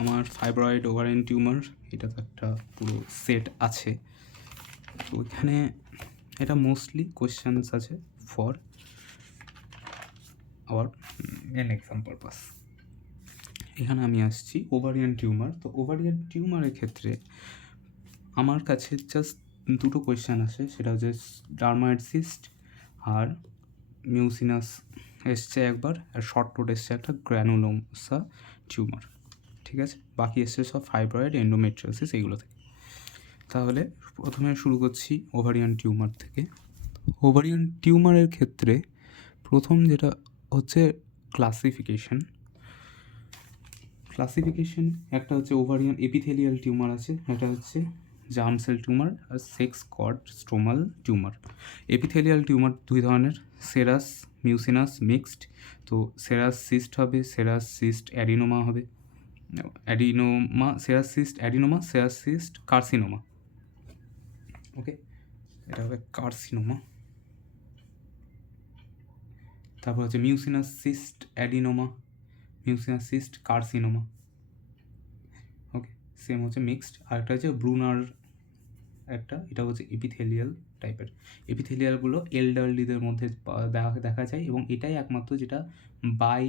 আমার fibroid ovarian tumour, এটা তো একটা পুরো সেট আছে। তো এখানে এটা মোস্টলি কোয়েশ্চেন্স আছে for our main exam purpose. এখানে আমি আসছি ওভারিয়ান টিউমার। তো ওভারিয়ান টিউমারের ক্ষেত্রে আমার কাছে জাস্ট দুটো কোয়েশ্চেন আসে, সেটা হচ্ছে ডার্মায়েড সিস্ট আর মিউসিনাস এসছে একবার, আর শর্ট নোট এসছে একটা গ্র্যানুলোমা টিউমার, ঠিক আছে। বাকি এসছে সব ফাইব্রয়েড, এন্ডোমেট্রিওসিস, এইগুলো থেকে। তাহলে প্রথমে শুরু করছি ওভারিয়ান টিউমার থেকে। ওভারিয়ান টিউমারের ক্ষেত্রে প্রথম যেটা হচ্ছে ক্লাসিফিকেশন। একটা হচ্ছে ওভারিয়ান এপিথেলিয়াল টিউমার আছে, একটা হচ্ছে জার্ম সেল টিউমার আর sex cord stromal tumour. Epithelial tumour দুই ধরনের, সেরাস মিউসিনাস মিক্সড। তো সেরাস সিস্ট হবে, সেরাস সিস্ট অ্যাডিনোমা হবে, সেরাস সিস্ট কার্সিনোমা। ওকে, এটা হবে কার্সিনোমা। তারপর হচ্ছে mucinous cyst adenoma, mucinous cyst carcinoma. Okay, same হচ্ছে মিক্সড। আরেকটা হচ্ছে ব্রুনার এটা হচ্ছে এপিথেলিয়াল টাইপের। এপিথেলিয়ালগুলো এল্ডারলিদের মধ্যে দেখা যায়, এবং এটাই একমাত্র যেটা বাই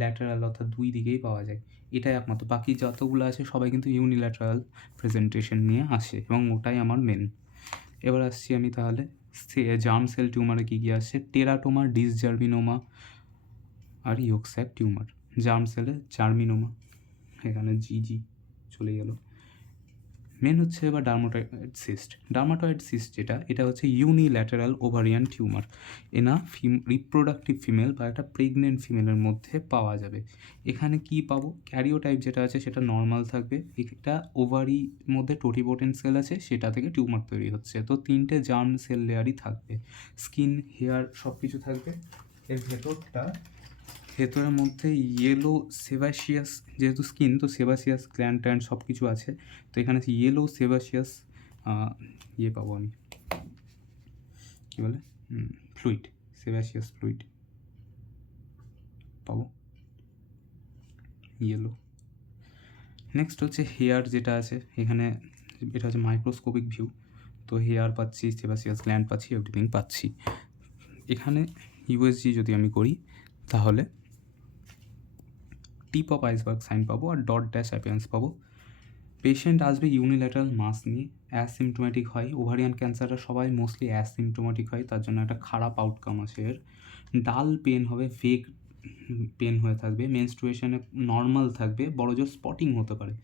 ল্যাটারাল, অর্থাৎ দুই দিকেই পাওয়া যায়। এটাই একমাত্র, বাকি যতগুলো আছে সবাই কিন্তু ইউনিল্যাটারাল প্রেজেন্টেশন নিয়ে আসে, এবং ওটাই আমার মেন। এবার আসছি আমি তাহলে জার্ম সেল টিউমারে কী কী আসছে। টেরাটোমা, ডিসজার্মিনোমা আর ইয়োকস্যাক টিউমার। জার্ম সেলে জার্মিনোমা, এখানে জিজি চলে গেল। মেন হচ্ছে এবার ডার্মাটয়েড সিস্ট এটা হচ্ছে ইউনিল্যাটারাল ওভারিয়ান টিউমার। এনা রিপ্রোডাক্টিভ ফিমেল বা একটা প্রেগনেন্ট ফিমেলের মধ্যে পাওয়া যাবে। এখানে কি পাবো, ক্যারিওটাইপ যেটা আছে সেটা নর্মাল থাকবে। এটা ওভারির মধ্যে টোটিপোটেন্ট সেল আছে, সেটা থেকে টিউমার তৈরি হচ্ছে। তো 3টে জার্ম সেল লেয়ারই থাকবে, স্কিন, হেয়ার সব কিছু থাকবে। এর ভেতরের মধ্যে ইয়েলো সেবাসিয়াস, যেহেতু স্কিন তো সেবাসিয়াস গ্ল্যান্ড ট্যান্ড সব কিছু আছে। তো এখানে ইয়েলো সেবাসিয়াস পাবো আমি, কী বলে, ফ্লুইড, সেবাসিয়াস ফ্লুইড পাবো, ইয়েলো। নেক্সট হচ্ছে হেয়ার যেটা আছে এখানে, এটা হচ্ছে মাইক্রোস্কোপিক ভিউ। তো হেয়ার পাচ্ছি, সেবাসিয়াস গ্ল্যান্ড পাচ্ছি, এভরিথিং পাচ্ছি। এখানে ইউএসজি যদি আমি করি তাহলে টিপ অফ আইসবার্গ সাইন পাবো আর ডট ড্যাশ অ্যাপিয়ারেন্স পাবো। পেশেন্ট আসবে ইউনিল্যাটারাল মাস নিয়ে, অ্যাসিমটোমেটিক হয়। ওভারিয়ান ক্যান্সারটা সবাই মোস্টলি অ্যাসিমটোমেটিক হয়, তার জন্য একটা খারাপ আউটকাম আছে এর। ডাল পেন হবে, ভেগ পেন হয়ে থাকবে, মেনস্ট্রুয়েশনে নর্মাল থাকবে, বড় জোর স্পটিং হতে পারে।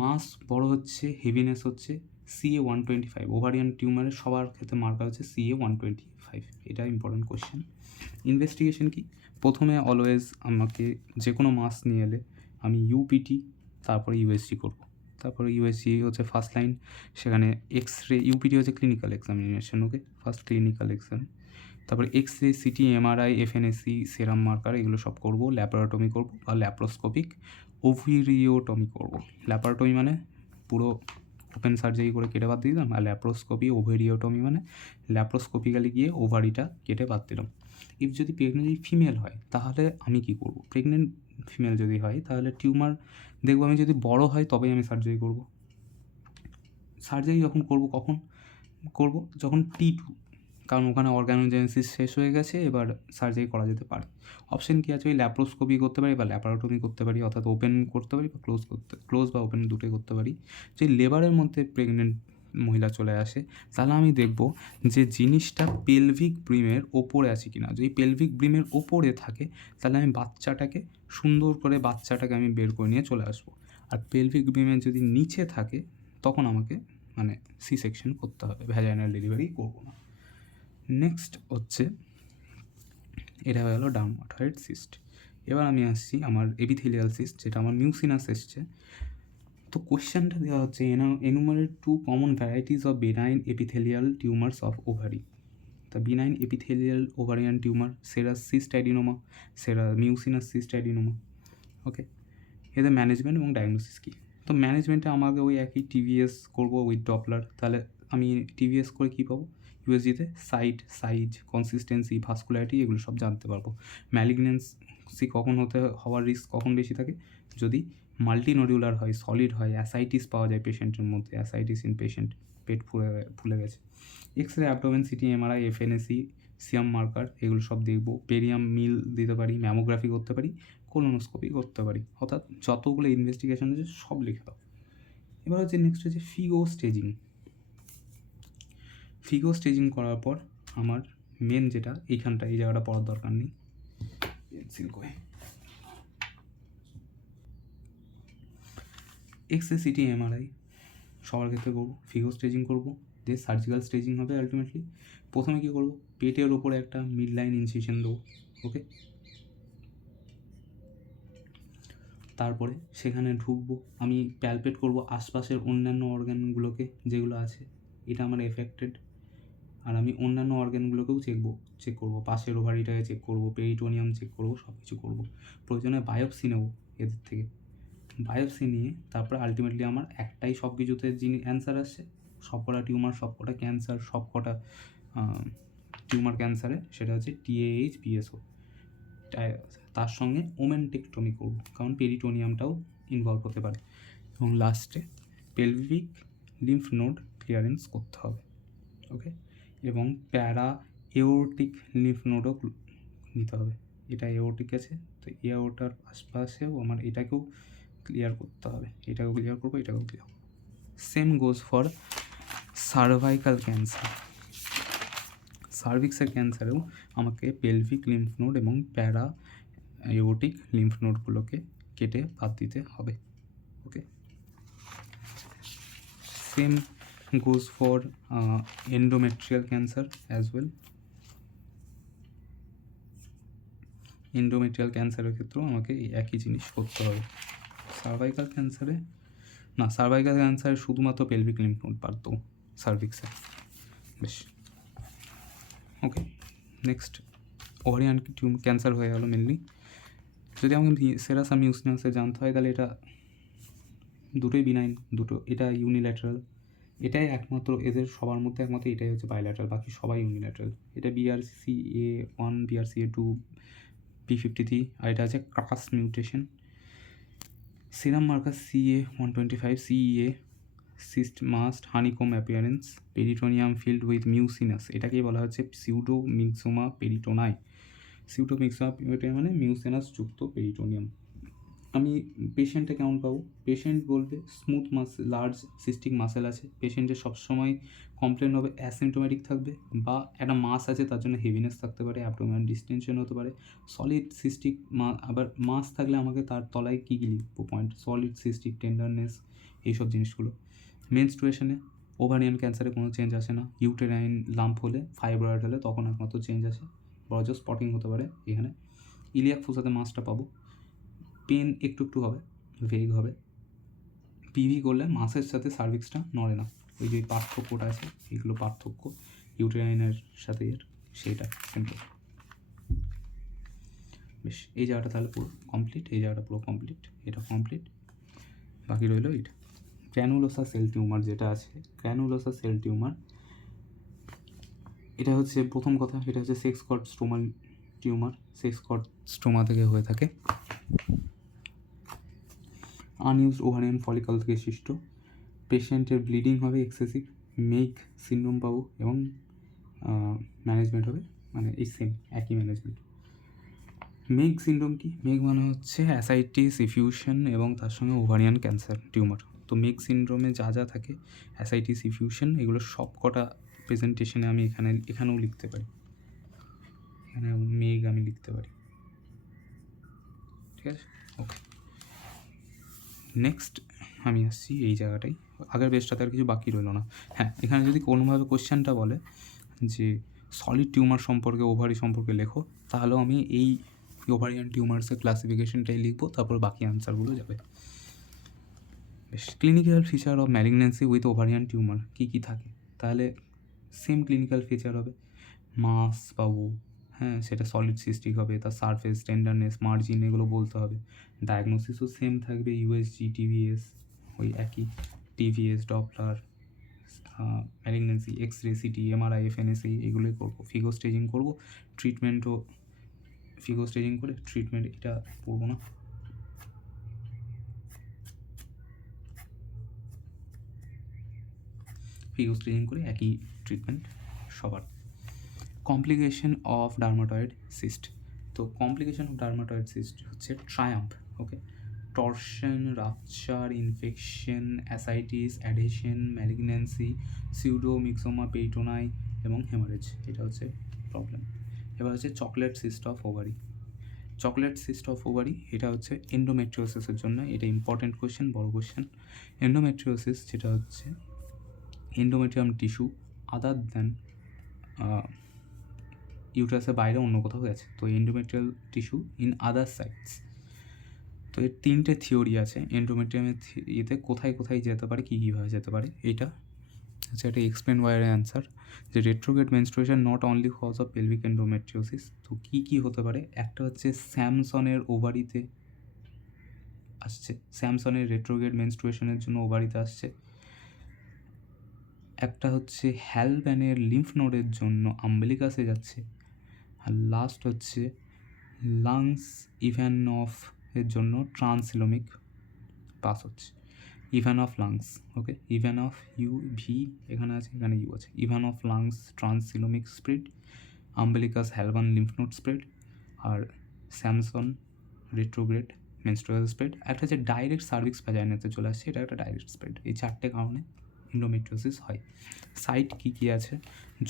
মাস বড় হচ্ছে, হেভিনেস হচ্ছে। CA 125, ওভারিয়ান টিউমারের সবার ক্ষেত্রে মার্কার হচ্ছে CA 125, এটা ইম্পর্টেন্ট কোয়েশ্চেন। ইনভেস্টিগেশন কি, প্রথমে অলওয়েজ আমাকে যে কোনো মাস নিয়ে এলে আমি ইউপিটি তারপরে ইউএসজি করবো। তারপরে ইউএসজি হচ্ছে ফার্স্ট লাইন, সেখানে এক্স-রে, ইউপিটি হচ্ছে ক্লিনিক্যাল এক্সামিনেশন, ওকে, ফার্স্ট ক্লিনিক্যাল এক্সাম। তারপরে এক্স-রে, সিটি, এমআরআই, এফএনএসি, সেরাম মার্কার, এগুলো সব করবো। ল্যাপারোটমি করবো বা ল্যাপ্রোস্কোপিক ওভিরিওটমি করবো। ল্যাপারোটমি মানে পুরো ওপেন সার্জারি করে কেটে বাদ দিয়ে দিলাম, আর ল্যাপ্রোস্কোপি ওভেরিওটমি মানে ল্যাপ্রোস্কোপিক্যালি গিয়ে ওভারিটা কেটে বাদ দিলাম। যদি প্রেগনেন্ট ফিমেল হয় তাহলে আমি কী করব, প্রেগনেন্ট ফিমেল যদি হয় তাহলে টিউমার দেখবো আমি, যদি বড় হয় তবেই আমি সার্জারি করব। সার্জারি যখন করব, কখন করব, যখন T2, কারণ ওখানে অর্গানোজেনেসিস শেষ হয়ে গেছে, এবার সার্জারি করা যেতে পারে। অপশন কী আছে, ওই ল্যাপ্রোস্কোপি করতে পারি বা ল্যাপারোটমি করতে পারি, অর্থাৎ ওপেন করতে পারি বা ক্লোজ বা ওপেন দুটোই করতে পারি। যদি লেবারের মধ্যে প্রেগনেন্ট মহিলা চলে আসে তাহলে আমি দেখব যে জিনিসটা পেলভিক ব্রিমের ওপরে আছে কি না। যদি পেলভিক ব্রিমের ওপরে থাকে তাহলে আমি সুন্দর করে বাচ্চাটাকে আমি বের করে নিয়ে চলে আসবো। আর পেলভিক ব্রিমের যদি নিচে থাকে তখন আমাকে সি সেকশন করতে হবে, ভ্যাজাইনাল ডেলিভারি করবো না। নেক্সট হচ্ছে, এটা হয়ে গেলো ডার্মাটয়েড সিস্ট। এবার আমি আসছি আমার এপিথেলিয়াল সিস্ট, যেটা আমার মিউসিনাস এসছে। তো কোয়েশ্চেনটা দেওয়া হচ্ছে, enumerate 2 common varieties of benign epithelial tumours of ovary. তা benign epithelial ovarian tumour, serous cyst adenoma, mucinous cyst adenoma. Okay, এদের ম্যানেজমেন্ট এবং ডায়াগনোসিস কী। তো ম্যানেজমেন্টে আমাকে ওই একই টিভিএস করবো উইথ ডপলার। তাহলে আমি টিভিএস করে কী পাবো, ইউএসজিতে সাইজ, কনসিস্টেন্সি, ভাস্কুলারিটি এগুলো সব জানতে পারবো। ম্যালিগনেন্সি হওয়ার রিস্ক কখন বেশি থাকে? যদি মাল্টিনোডিউলার হয়, সলিড হয়, অ্যাসাইটিস পাওয়া যায় পেশেন্টের মধ্যে, অ্যাসাইটিস ইন পেশেন্ট, পেট ফুলে গেছে। X-ray, abdomen, CT, MRI, FNAC, serum marker এগুলো সব দেখবো। পেরিয়াম মিল দিতে পারি, ম্যামোগ্রাফি করতে পারি, কোলোনোস্কোপি করতে পারি। অর্থাৎ যতগুলো ইনভেস্টিগেশন আছে সব লিখে দাও। এবার হচ্ছে নেক্সট হচ্ছে ফিগো স্টেজিং করার পর আমার মেন যেটা এইখানটা, এই জায়গাটা পড়ার দরকার নেই, পেন্সিল করে এক্স-রে, সিটি, এমআরআই সবার ক্ষেত্রে করবো। ফিগো স্টেজিং করবো, দিয়ে সার্জিক্যাল স্টেজিং হবে আলটিমেটলি। প্রথমে কী করবো? পেটের ওপরে একটা মিড লাইন ইনসিশন দেবো, ওকে। তারপরে সেখানে ঢুকবো, আমি প্যালপেট করব আশপাশের অন্যান্য অর্গানগুলোকে যেগুলো আছে, এটা আমার এফেক্টেড। আর আমি অন্যান্য অর্গানগুলোকেও চেক করবো, পাশের ওভারিটাকে চেক করবো, পেরিটোনিয়াম চেক করবো, সব কিছু করবো। প্রয়োজনে বায়োপসি নেবো এদের থেকে। বায়োপসি নিয়ে তারপরে আলটিমেটলি আমার একটাই সব কিছুতে অ্যান্সার আসছে, সবকটা টিউমার, সবকটা ক্যান্সার, সবকটা টিউমার ক্যান্সারে, সেটা হচ্ছে TAH PSO। তার সঙ্গে ওমেনটেকটমি করব, কারণ পেরিটোনিয়ামটাও ইনভলভ হতে পারে। এবং লাস্টে পেলভিক লিম্ফ নোড ক্লিয়ারেন্স করতে হবে, ওকে। এবং প্যারা এওরটিক লিম্ফ নোডও নিতে হবে। এটা এওরটিক আছে, তো এওরটার আশপাশেও আমার এটাকেও ক্লিয়ার করতে হবে, এটাকেও ক্লিয়ার করবো, এটাকেও ক্লিয়ার করবো। Same goes for cervical cancer. সার্ভিক্সের ক্যান্সারেও আমাকে পেলভিক লিম্ফ নোড এবং প্যারা এওরটিক লিম্ফ নোডগুলোকে কেটে বাদ দিতে হবে, okay. Same goes for endometrial cancer as well. Endometrial ক্যান্সারের ক্ষেত্রেও আমাকে এই একই জিনিস করতে হবে। সার্ভাইকাল ক্যান্সারে শুধুমাত্র পেলভিক লিম্ফ নোড বাদ দেবো সার্ভিক্সে, বেশ, ওকে। নেক্সট ওভারিয়ান ক্যান্সার হয়ে গেল মেনলি। যদি আমাকে সেরাস মিউসিনাসে জানতে হয়, তাহলে এটা দুটোই বিনাইন, এটা ইউনিল্যাটারাল, এটাই একমাত্র এদের সবার মধ্যে একমাত্র এটাই হচ্ছে বাইল্যাটারাল, বাকি সবাই ইউনিল্যাটারাল। এটা BRCA1, BRCA2, P53, আর এটা আছে KRAS mutation. Serum marker CA125, CEA, cyst mass, honeycomb appearance, peritoneum filled with mucinous, এটাকেই বলা হচ্ছে সিউডোমিক্সোমা পেরিটোনাই। সিউডোমিক্সোমা মানে মিউসিনাস যুক্ত পেরিটোনিয়াম। আমি পেশেন্টে কেমন পাবো? পেশেন্ট বলবে smooth muscle, large cystic muscle আছে। পেশেন্টের সবসময় কমপ্লেন হবে অ্যাসিমটোমেটিক থাকবে, বা একটা মাস আছে তার জন্য হেভিনেস থাকতে পারে, অ্যাবডোমিনাল ডিস্টেনশন হতে পারে। সলিড সিস্টিক আবার মাস থাকলে আমাকে তার তলায় কী কী লিখবো পয়েন্ট? সলিড সিস্টিক, টেন্ডারনেস, এইসব জিনিসগুলো। মেনস্ট্রুয়েশনে ওভারিয়ান ক্যান্সারে কোনো চেঞ্জ আসে না। ইউটেরাইন লাম্প হলে, ফাইব্রয়েড হলে তখন একমাত্র চেঞ্জ আসে, বড় স্পটিং হতে পারে এখানে। ইলিয়াক ফোসাতে মাসটা পাবো। পেন একটু হবে, ভেগ হবে। PV করলে মাসের সাথে সার্ভিক্সটা নড়ে না। ওই যে পার্থক্যটা আছে, এগুলো পার্থক্য ইউটেরাইনের সাথে সেইটা সিম্পল। বেশ, এই জায়গাটা তাহলে পুরো কমপ্লিট, এই জায়গাটা পুরো কমপ্লিট, এটা কমপ্লিট। বাকি রইল এটা গ্র্যানুলোসা সেল টিউমার যেটা আছে। গ্র্যানুলোসা সেল টিউমার, এটা হচ্ছে প্রথম কথা, এটা হচ্ছে sex cord stomal tumour. Sex cord stoma থেকে হয়ে থাকে, আনইউজড ওভারিয়ান ফলিকল থেকে সৃষ্ট। পেশেন্টের ব্লিডিং হবে এক্সেসিভ, মেগ সিনড্রোম পাবো, এবং ম্যানেজমেন্ট হবে মানে এই সেম একই ম্যানেজমেন্ট। মেগ সিনড্রোম কি? মেগ মানে হচ্ছে অ্যাসাইটিস, ইফিউশন এবং তার সঙ্গে ওভারিয়ান ক্যান্সার টিউমার। তো মেগ সিনড্রোমে যা থাকে, অ্যাসাইটিস, ইফিউশন, এগুলো সব কটা প্রেজেন্টেশনে আমি এখানেও লিখতে পারি, এখানে মেগ আমি লিখতে পারি, ঠিক আছে, ওকে। নেক্সট আমি আসছি এই জায়গাটাই, আগের বেসটাতে আর কিছু বাকি রইল না। হ্যাঁ, এখানে যদি কোনোভাবে কোশ্চেনটা বলে যে সলিড টিউমার সম্পর্কে, ওভারি সম্পর্কে লেখো, তাহলেও আমি এই ওভারিয়ান টিউমার্সের ক্লাসিফিকেশনটাই লিখবো, তারপর বাকি আনসারগুলো যাবে। বেশ, clinical feature of malignancy with ovarian tumour কী কী থাকে? তাহলে সেম ক্লিনিক্যাল ফিচার হবে, মাস পাবো, হ্যাঁ, সেটা সলিড সিস্টিক হবে, তার সারফেস, টেন্ডারনেস, মার্জিন, এগুলো বলতে হবে। ডায়াগনোসিসও সেম থাকবে, USG, TVS, ওই একই, TVS, Doppler, malignancy, x-ray, CT, MRI, FNAC এগুলোই করবো। ফিগো স্টেজিং করবো, ট্রিটমেন্টও ফিগো স্টেজিং করে ট্রিটমেন্ট এটা করবো না। ফিগো স্টেজিং করে একই ট্রিটমেন্ট সবার। Complication of dermoid cyst. তো কমপ্লিকেশন অফ ডার্মাটয়েড সিস্ট হচ্ছে triumph, okay, torsion, rupture, infection, ascites, adhesion, malignancy, pseudomyxoma peritonei এবং হেমারেজ, এটা হচ্ছে প্রবলেম। এবার হচ্ছে chocolate cyst of ovary. Chocolate cyst of ovary এটা হচ্ছে এন্ডোমেট্রিওসিসের জন্য, এটা ইম্পর্টেন্ট কোয়েশ্চেন, বড় কোয়েশ্চেন। এন্ডোমেট্রিওসিস যেটা হচ্ছে এন্ডোমেট্রিয়াম টিস্যু আদার দ্যান ইউটারাসের বাইরে অন্য কোথাও গেছে, তো endometrial tissue in other sites. তো এর তিনটে থিওরি আছে এন্ডোমেট্রিয়ামের ইয়েতে কোথায় কোথায় যেতে পারে, কী কীভাবে যেতে পারে। এটা হচ্ছে একটা এক্সপ্লেন ওয়াইয়ের অ্যান্সার, যে retrograde menstruation not only cause of pelvic endometriosis. তো কী কী হতে পারে, একটা হচ্ছে স্যামসনের ওভারিতে আসছে, স্যামসনের রেট্রোগ্রেড মেনস্ট্রুয়েশনের জন্য ওভারিতে আসছে। একটা হচ্ছে হ্যালব্যানের লিম্ফ নোডের জন্য আম্বেলিকাসে যাচ্ছে। আর লাস্ট হচ্ছে লাংস ইভানফ এর জন্য ট্রান্সিলোমিক পাস হচ্ছে, Ivanoff lungs, okay, Ivanoff U V এখানে আছে, এখানে ইউ আছে, Ivanoff lungs transcoelomic spread, umbilicus Halban lymph node spread, আর স্যামসন রেট্রোগ্রেড মেনস্ট্রুয়াল স্প্রেড। একটা হচ্ছে ডাইরেক্ট সার্ভিক্স ভ্যাজাইনাতে চলে আসছে, এটা একটা ডাইরেক্ট স্প্রেড। এই চারটে কারণে এন্ডোমেট্রিওসিস হয়। সাইট কী কী আছে,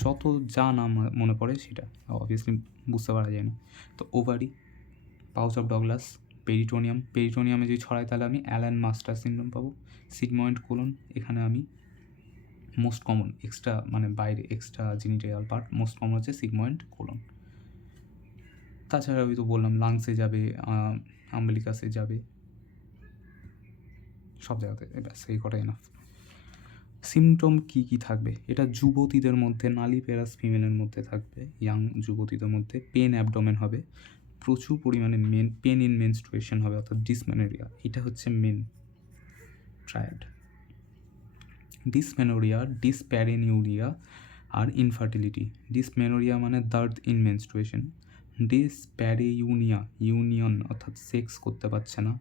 যত যা নাম মনে পড়ে সেটা অবভিয়াসলি বুঝতে পারা যায় না। তো ovary, pouch of Douglas, peritoneum, পেরিটোনিয়ামে যদি ছড়ায় তাহলে আমি অ্যালান মাস্টার সিনড্রোম পাবো। সিগময়েড কোলন, এখানে আমি মোস্ট কমন এক্সট্রা মানে বাইরে extra genital part most common হচ্ছে সিগময়েড কোলন। তাছাড়া আমি তো বললাম লাংসে যাবে, আম্বেলিকাসে যাবে, সব জায়গাতে, ব্যাস এই কটাই না। সিমটম কী কী থাকবে, এটা যুবতীদের মধ্যে, নালিপেরাস ফিমেলের মধ্যে থাকবে, ইয়াং যুবতীদের মধ্যে। পেন অ্যাবডোমেন হবে, প্রচুর পরিমাণে পেন ইন মেনস্ট্রুয়েশন হবে, অর্থাৎ ডিসমেনোরিয়া, এটা হচ্ছে মেন ট্রায়াড। ডিসমেনোরিয়া, ডিসপ্যারেনিউরিয়া আর ইনফার্টিলিটি। ডিসমেনোরিয়া মানে দার্দ ইন মেনস্ট্রুয়েশন, ডিসপ্যারেইউনিয়া ইউনিয়ন অর্থাৎ সেক্স করতে পারছে না,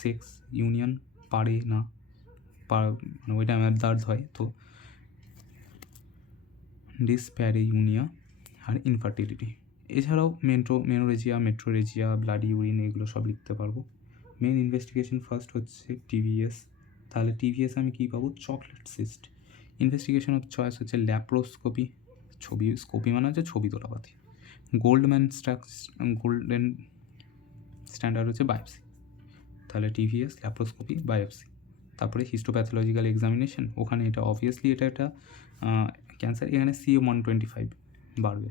সেক্স ইউনিয়ন পারে না, মানে ওইটা আমার দার্দ হয়, তো ডিসপ্যারেইউনিয়া আর ইনফার্টিলিটি। এছাড়াও মেনোরেজিয়া, মেট্রোরেজিয়া, ব্লাডি ইউরিন এগুলো সব লিখতে পারবো। মেন ইনভেস্টিগেশন ফার্স্ট হচ্ছে টিভিএস, তাহলে টিভিএস আমি কী পাবো, chocolate cyst. Investigation of choice হচ্ছে ল্যাপ্রোস্কোপি, ছবি স্কোপি মানে হচ্ছে ছবি তোলাপাতি। গোল্ডেন স্ট্যান্ডার্ড হচ্ছে বায়োপসি, তাহলে টিভিএস, ল্যাপ্রোস্কোপি, বায়োপসি। তারপরে হিস্টোপ্যাথোলজিক্যাল এক্সামিনেশন, ওখানে এটা অবভিয়াসলি এটা একটা ক্যান্সার, এখানে CA-125 বাড়বে।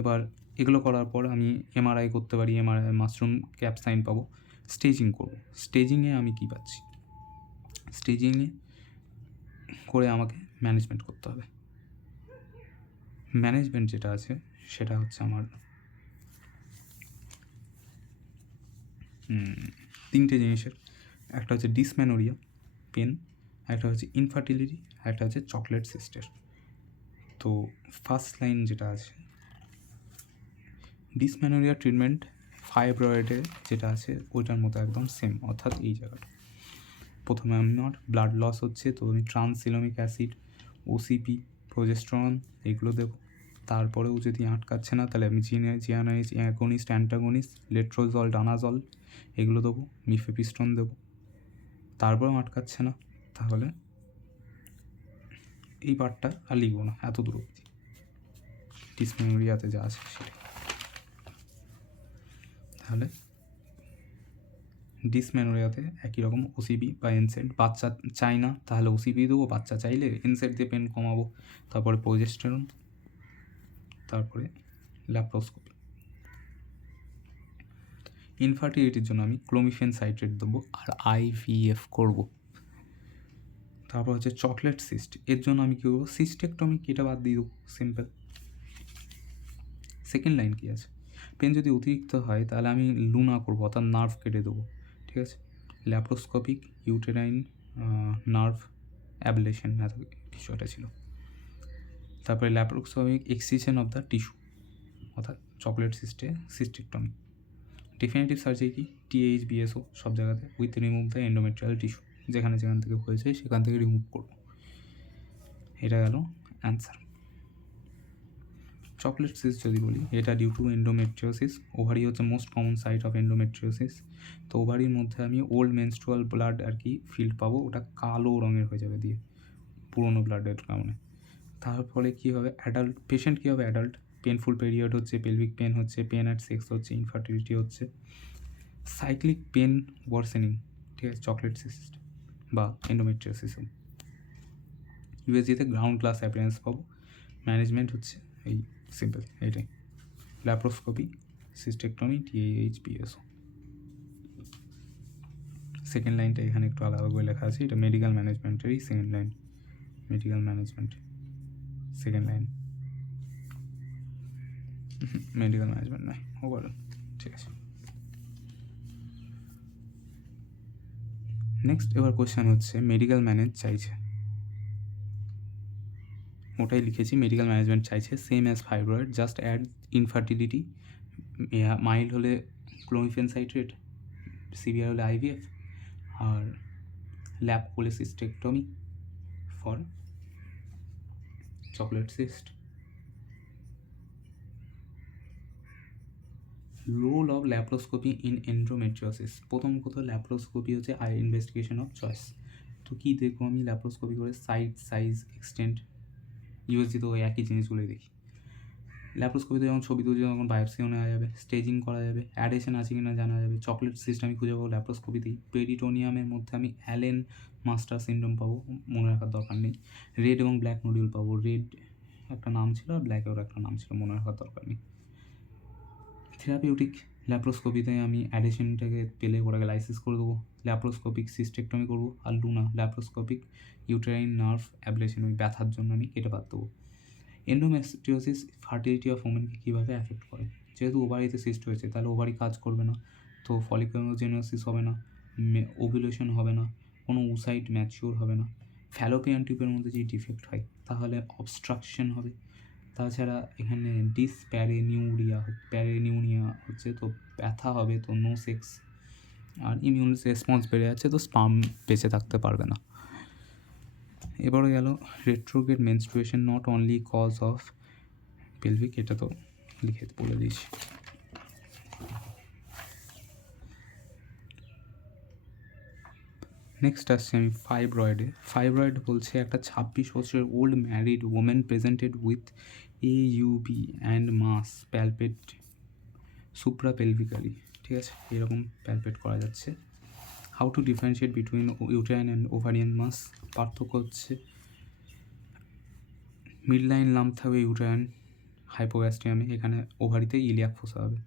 এবার এগুলো করার পর আমি এমআরআই করতে পারি, এমআরআই মাশরুম ক্যাপ সাইন পাবো। স্টেজিং করবো, স্টেজিংয়ে আমি কী পাচ্ছি, স্টেজিংয়ে করে আমাকে ম্যানেজমেন্ট করতে হবে। ম্যানেজমেন্ট যেটা আছে সেটা হচ্ছে আমার তিনটে জিনিসের, একটা হচ্ছে ডিসমেনোরিয়া পেন, একটা হচ্ছে ইনফার্টিলিটি, একটা হচ্ছে চকলেট সিস্টের। তো ফার্স্ট লাইন যেটা আছে ডিসমেনোরিয়া ট্রিটমেন্ট ফাইব্রয়েডে যেটা আছে ওইটার মতো একদম সেম, অর্থাৎ এই জায়গাটা প্রথমে আমার ব্লাড লস হচ্ছে, তো আমি ট্রান্সিলোমিক অ্যাসিড, ওসিপি, প্রোজেস্টেরন এগুলো দেবো। তারপরেও যদি আটকাচ্ছে না তাহলে আমি জিয়ানাইজ, অ্যাগোনিস্ট, অ্যান্টাগোনিস্ট, লেট্রোজল, ডানাজল এগুলো দেবো, মিফেপিস্টন দেবো। তারপরেও আটকাচ্ছে না তাহলে এই পার্টটা আর লিখবো না, এত দূর অবধি ডিসমেনোরিয়াতে যা আছে সেটা। তাহলে ডিসমেনোরিয়াতে একই রকম ওসিবি বা এনসেড, বাচ্চা চাই না তাহলে ওসিবি দেবো, বাচ্চা চাইলে এনসেড দিয়ে পেন কমাবো, তারপরে প্রোজেস্টেরন, তারপরে ল্যাপ্রোস্কোপি। ইনফার্টিলিটির জন্য আমি ক্লোমিফেন সাইট্রেট দেবো আর IVF করবো। তারপর হচ্ছে চকলেট সিস্ট, এর জন্য আমি কী করবো, সিস্টেকটমি, এটা বাদ দিয়ে দেবো, সিম্পল। সেকেন্ড লাইন কী আছে, পেন যদি অতিরিক্ত হয় তাহলে আমি লুনা করবো, অর্থাৎ নার্ভ কেটে দেবো, ঠিক আছে। ল্যাপ্রোস্কোপিক ইউটেরাইন নার্ভ অ্যাবলেশন কিছু একটা ছিল। তারপরে laparoscopic excision of the tissue, অর্থাৎ চকলেট সিস্টেক্টমি। ডেফিনেটিভ সার্জারি কি? THBSO সব জায়গাতে, with remove the endometrial tissue, যেখানে থেকে হয়েছে সেখান থেকে রিমুভ করবো। এটা গেল অ্যান্সার। চকলেট সিস্ট যদি বলি, এটা ডিউ টু এন্ডোমেট্রিওসিস। ওভারি হচ্ছে most common site of endometriosis. তো ওভারির মধ্যে আমি ওল্ড মেনস্ট্রুয়াল ব্লাড আর কি ফিল্ড পাবো, ওটা কালো রঙের হয়ে যাবে দিয়ে, পুরোনো ব্লাডের কারণে। তার ফলে কী হবে, অ্যাডাল্ট পেশেন্ট কী হবে, অ্যাডাল্ট, পেনফুল পিরিয়ড হচ্ছে, পেলভিক পেন হচ্ছে, পেন অ্যাট সেক্স হচ্ছে, ইনফার্টিলিটি হচ্ছে, সাইক্লিক পেন ওয়ার্সেনিং, ঠিক আছে, চকলেট সিস্ট বা এন্ডোমেট্রিওসিসম। ইউএসজিতে গ্রাউন্ড ক্লাস অ্যাপিয়ারেন্স পাবো। ম্যানেজমেন্ট হচ্ছে এই সিম্পল, এইটাই, ল্যাপ্রোস্কোপি, সিস্টেক্টমি, THBSO। সেকেন্ড লাইনটা এখানে একটু আলাদা করে লেখা আছে, এটা মেডিকেল ম্যানেজমেন্টেরই second line, medical management second line, medical management নয়, ওভারঅল, ঠিক আছে। নেক্সট এবার কোয়েশ্চেন হচ্ছে মেডিকেল ম্যানেজ চাইছে, ওটাই লিখেছি, মেডিকেল ম্যানেজমেন্ট চাইছে, same as fibroid, just add infertility, mild হলে ক্লোমিফেন সাইট্রেট, সিভিয়ার হলে IVF, আর lap cholecystectomy for chocolate cyst. Role of laparoscopy in endometriosis. প্রথম কথা, ল্যাপ্রোস্কোপি হচ্ছে ইনভেস্টিগেশন অফ চয়েস। তো কী দেখবো আমি ল্যাপ্রোস্কোপি করে? Size, extent. ইউএসজি তো ওই একই জিনিসগুলোই দেখি। ল্যাপ্রোস্কোপিতে যখন ছবি তুলছি তখন বায়োপসিও নেওয়া যাবে, স্টেজিং করা যাবে, অ্যাডেশন আছে কিনা জানা যাবে। চকলেট সিস্ট আমি খুঁজে পাবো ল্যাপ্রোস্কোপিতেই। পেরিটোনিয়ামের মধ্যে আমি অ্যালেন মাস্টার সিনড্রোম পাবো, মনে রাখার দরকার নেই। রেড এবং ব্ল্যাক নোডিউল পাবো, রেড একটা নাম ছিল আর ব্ল্যাকের একটা নাম ছিল, মনে রাখার দরকার নেই। থেরাপিউটিক ল্যাপ্রোস্কোপিতে আমি অ্যাডেশনটাকে পেলে ওটাকে লাইসিস করে দেবো। ল্যাপ্রোস্কোপিক সিস্টেক্টমি করবো। আর LUNA laparoscopic uterine nerve ablation, ওই ব্যথার জন্য আমি কেটে বাদ দেবো। এন্ডোমেট্রিওসিস ফার্টিলিটি অফ ওমেনকে কীভাবে অ্যাফেক্ট করে? যেহেতু ওভারিতে সিস্ট হয়েছে, তাহলে ওভারি কাজ করবে না, তো ফলিকুলোজেনোসিস হবে না, ওভুলেশন হবে না, কোনো উসাইট ম্যাচিওর হবে না। ফ্যালোপিয়ান টিউবের মধ্যে যে ডিফেক্ট হয় তাহলে অবস্ট্রাকশন হবে। তাছাড়া এখানে প্যারেনিউরিয়া হচ্ছে, তো ব্যথা হবে, তো নো সেক্স। আর ইমিউন রেসপন্স বেড়ে যাচ্ছে, তো স্পার্ম বেঁচে থাকতে পারবে না। এবারে গেল retrograde menstruation not only cause of pelvic, এটা তো লিখে বলে দিয়েছি। নেক্সট আসছে আমি ফাইব্রয়েডে। ফাইব্রয়েড বলছে একটা 26 বছরের old married women presented with AUB and mass palpate suprapelvically, ঠিক আছে, এরকম প্যালপেট করা যাচ্ছে। How to differentiate between uterine and ovarian mass? পার্থক্য হচ্ছে মিড লাইন লাম্প থাকবে ইউটেরাইন হাইপোগ্যাস্ট্রিয়ামে, এখানে ওভারিতে ইলিয়াক ফোসা হবে।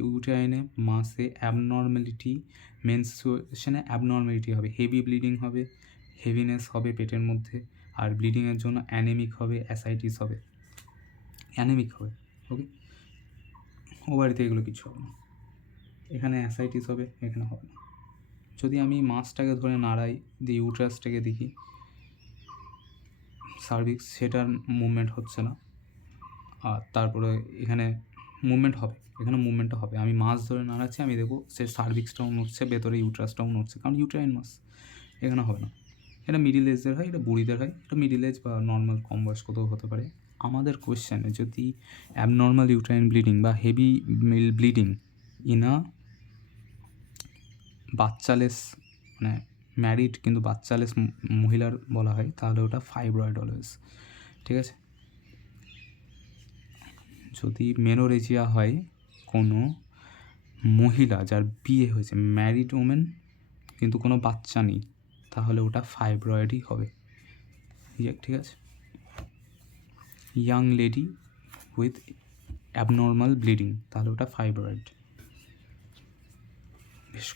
ইউটেরাইনে মাসে অ্যাবনর্মালিটি, মেনস্ট্রুয়েশনে অ্যাবনর্মালিটি হবে, হেভি ব্লিডিং হবে, হেভিনেস হবে পেটের মধ্যে, আর ব্লিডিংয়ের জন্য অ্যানেমিক হবে, অ্যাসাইটিস হবে, অ্যানেমিক হবে, ওকে। ওভারিতে এগুলো কিছু হবে না, এখানে অ্যাসাইটিস হবে, এখানে হবে না। যদি আমি মাসটাকে ধরে নাড়াই, দিয়ে ইউট্রাসটাকে দেখি, সার্ভিক্স, সেটার মুভমেন্ট হচ্ছে না, আর তারপরে এখানে মুভমেন্ট হবে, এখানে মুভমেন্টটা হবে। আমি মাস ধরে নাড়াচ্ছি, আমি দেখবো সে সার্ভিক্সটাও নড়ছে, ভেতরে ইউট্রাসটাও নড়ছে, কারণ ইউট্রাইন মাস, এখানে হবে না। এটা মিডিল এজদের হয়, এটা বুড়িদের হয়, এটা মিডিল এজ বা নর্মাল কম বয়স্কতেও হতে পারে। আমাদের কোয়েশ্চেনে যদি অ্যাবনর্মাল ইউট্রাইন ব্লিডিং বা হেভি ব্লিডিং ইন আ বাচ্চালেস, মানে ম্যারিড কিন্তু বাচ্চালেস মহিলার বলা হয়, তাহলে ওটা ফাইব্রয়েড অলওয়েজ, ঠিক আছে। যদি মেনোরেজিয়া হয় কোনো মহিলা যার বিয়ে হয়েছে, ম্যারিড ওমেন কিন্তু কোনো বাচ্চা নেই, তাহলে ওটা ফাইব্রয়েডই হবে, ঠিক আছে। Young lady with abnormal bleeding, তাহলে ওটা ফাইব্রয়েড।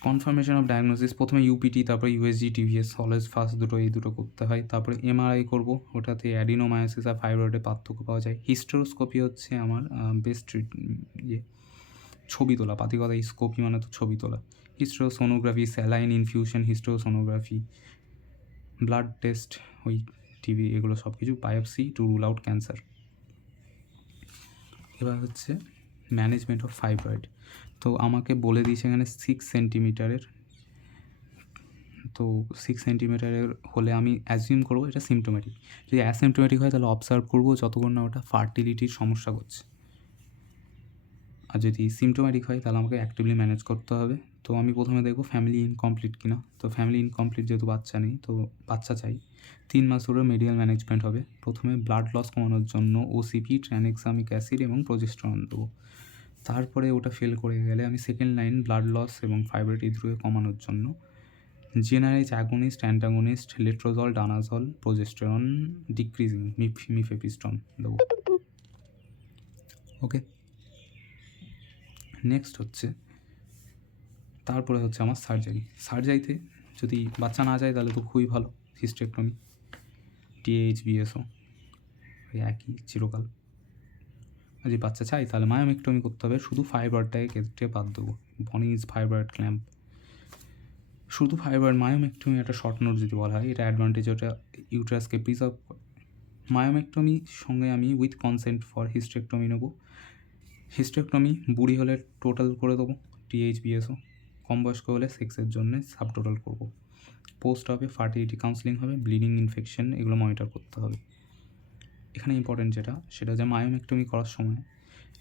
কনফার্মেশন অফ ডায়াগনোসিস, প্রথমে UPT, তারপরে USG TVS, অলওয়েজ ফার্স্ট এই দুটো করতে হয়। তারপরে MRI করবো, ওটাতে অ্যাডিনোমায়োসিস আর ফাইব্রয়েডের পার্থক্য পাওয়া যায়। হিস্টেরোস্কোপি হচ্ছে আমার বেস্ট ছবি তোলা, পাতিকথায় স্কোপি মানে তো ছবি তোলা। হিস্টেরোসোনোগ্রাফি, স্যালাইন ইনফিউশন হিস্টেরোসোনোগ্রাফি, ব্লাড টেস্ট, ওই টিবি এগুলো সব কিছু, biopsy to rule out cancer. এবার হচ্ছে ম্যানেজমেন্ট অফ ফাইব্রয়েড। তো আমাকে বলে দিয়েছে এখানে 6 সেন্টিমিটারের, তো 6 সেন্টিমিটারের হলে আমি অ্যাজিউম করবো এটা সিমটোম্যাটিক। যদি অ্যাসিমটোম্যাটিক হয় তাহলে অবজার্ভ করবো যতক্ষণ না ওটা ফার্টিলিটির সমস্যা করছে, আর যদি সিমটোম্যাটিক হয় তাহলে আমাকে অ্যাক্টিভলি ম্যানেজ করতে হবে। তো আমি প্রথমে দেখবো ফ্যামিলি ইনকমপ্লিট কিনা। তো ফ্যামিলি ইনকমপ্লিট যেহেতু বাচ্চা নেই, তো বাচ্চা চাই, 3 মাস ধরে মেডিকেল ম্যানেজমেন্ট হবে। প্রথমে ব্লাড লস কমানোর জন্য ওসিপি, ট্রানএক্সামিক অ্যাসিড এবং প্রোজেস্টেরন দেবো। তারপরে ওটা ফেল করে গেলে আমি সেকেন্ড লাইন ব্লাড লস এবং ফাইব্রয়েড হৃদরোগ কমানোর জন্য GnRH agonist, antagonist, letrozole, danazol, progesterone decreasing, mifepristone দেবো। ওকে, নেক্সট হচ্ছে তারপরে হচ্ছে আমার সার্জারিতে যদি বাচ্চা না যায় তাহলে তো খুবই ভালো, হিস্টেক্টমি, টিএইচবিএসও একই চিরকাল। আর যদি বাচ্চা চাই তাহলে মায়োমেক্টমি করতে হবে, শুধু ফাইব্রয়েডটাকে কেটে বাদ দেবো। বনিজ ফাইব্রয়েড ক্ল্যাম্প, শুধু ফাইব্রয়েড মায়োমেক্টমি একটা শর্ট নোট যদি বলা হয়, এটা অ্যাডভান্টেজ, ওটা ইউট্রাসকে প্রিজার্ভ করে। মায়োমেক্টমির সঙ্গে আমি উইথ কনসেন্ট ফর হিস্টেক্টমি নেবো। হিস্টেক্টমি বুড়ি হলে টোটাল করে দেবো, টিএইচবিএসও। কম বয়স্ক হলে সেক্সের জন্য সাব টোটাল করবো। পোস্ট হবে ফার্টিলিটি কাউন্সিলিং হবে, ব্লিডিং, ইনফেকশন এগুলো মনিটর করতে হবে। এখানে ইম্পর্টেন্ট যেটা, সেটা হচ্ছে মায়োমেক্টমি করার সময়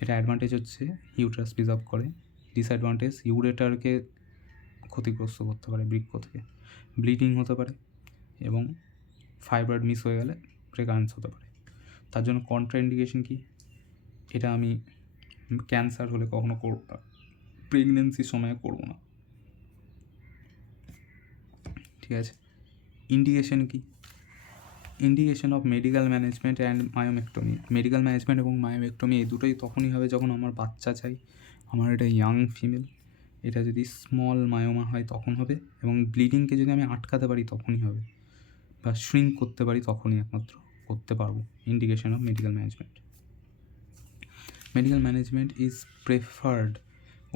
এটা অ্যাডভান্টেজ হচ্ছে ইউট্রাস প্রিজার্ভ করে, ডিসঅ্যাডভান্টেজ ইউরেটারকে ক্ষতিগ্রস্ত করতে পারে, বৃক্ক থেকে ব্লিডিং হতে পারে, এবং ফাইব্রয়েড মিস হয়ে গেলে প্রেগন্যান্স হতে পারে। তার জন্য কন্ট্রাইন্ডিকেশন কি, এটা আমি ক্যান্সার হলে কখনো করব না, প্রেগনেন্সির সময় করব না, ঠিক আছে। ইন্ডিকেশন কি, indication of medical management and myomectomy. Medical management এবং মায়োমেক্টমি এই দুটোই তখনই হবে যখন আমার বাচ্চা চাই, আমার এটা ইয়াং ফিমেল, এটা যদি স্মল মায়োমা হয় তখন হবে, এবং ব্লিডিংকে যদি আমি আটকাতে পারি তখনই হবে, বা শ্রিঙ্ক করতে পারি তখনই একমাত্র করতে পারবো। Indication of medical management, medical management is preferred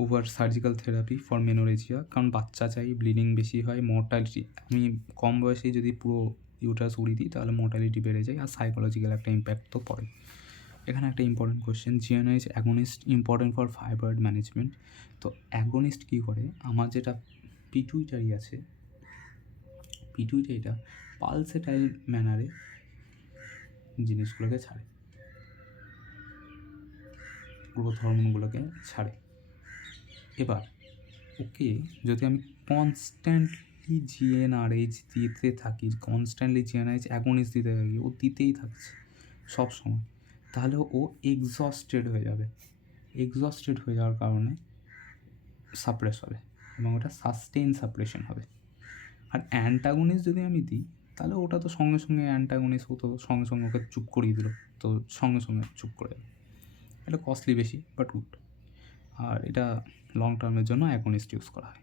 over surgical therapy for menorrhagia, কারণ বাচ্চা চাই, ব্লিডিং বেশি হয়, মর্টালিটি, আমি কম বয়সেই যদি পুরো ইউটারাস উড়িয়ে দিই তাহলে মর্টালিটি বেড়ে যায়, আর সাইকোলজিক্যাল একটা ইম্প্যাক্ট তো পড়ে। এখানে একটা ইম্পর্টেন্ট কোয়েশ্চেন, জিএনআইচ agonist important for fibroid management. তো অ্যাগোনিস্ট কী করে, আমার যেটা পিটুইটারি আছে, পিটুইটারিটা পালসেটাইল ম্যানারে জিনিসগুলোকে ছাড়ে, গ্রোথ হরমোনগুলোকে ছাড়ে। এবার ওকে যদি আমি কনস্ট্যান্টলি জিএনআরএইচ দিতে থাকি, কনস্ট্যান্টলি জিএনআরএইচ অ্যাগোনিস্ট দিতে থাকি, ও দিতেই থাকছে সব সময়, তাহলে ও এক্সস্টেড হয়ে যাবে। এক্সস্টেড হয়ে যাওয়ার কারণে সাপ্রেস হবে, এবং ওটা সাস্টেইন সাপ্রেশন হবে। আর অ্যান্টাগনিস্ট যদি আমি দিই তাহলে ওটা তো সঙ্গে সঙ্গে অ্যান্টাগনিস্ট হতো, সঙ্গে সঙ্গে ওকে চুপ করিয়ে দিল, তো সঙ্গে সঙ্গে চুপ করে যাবে। এটা কস্টলি বেশি বাট গুড, আর এটা লং টার্মের জন্য অ্যাগনিস্ট ইউজ করা হয়।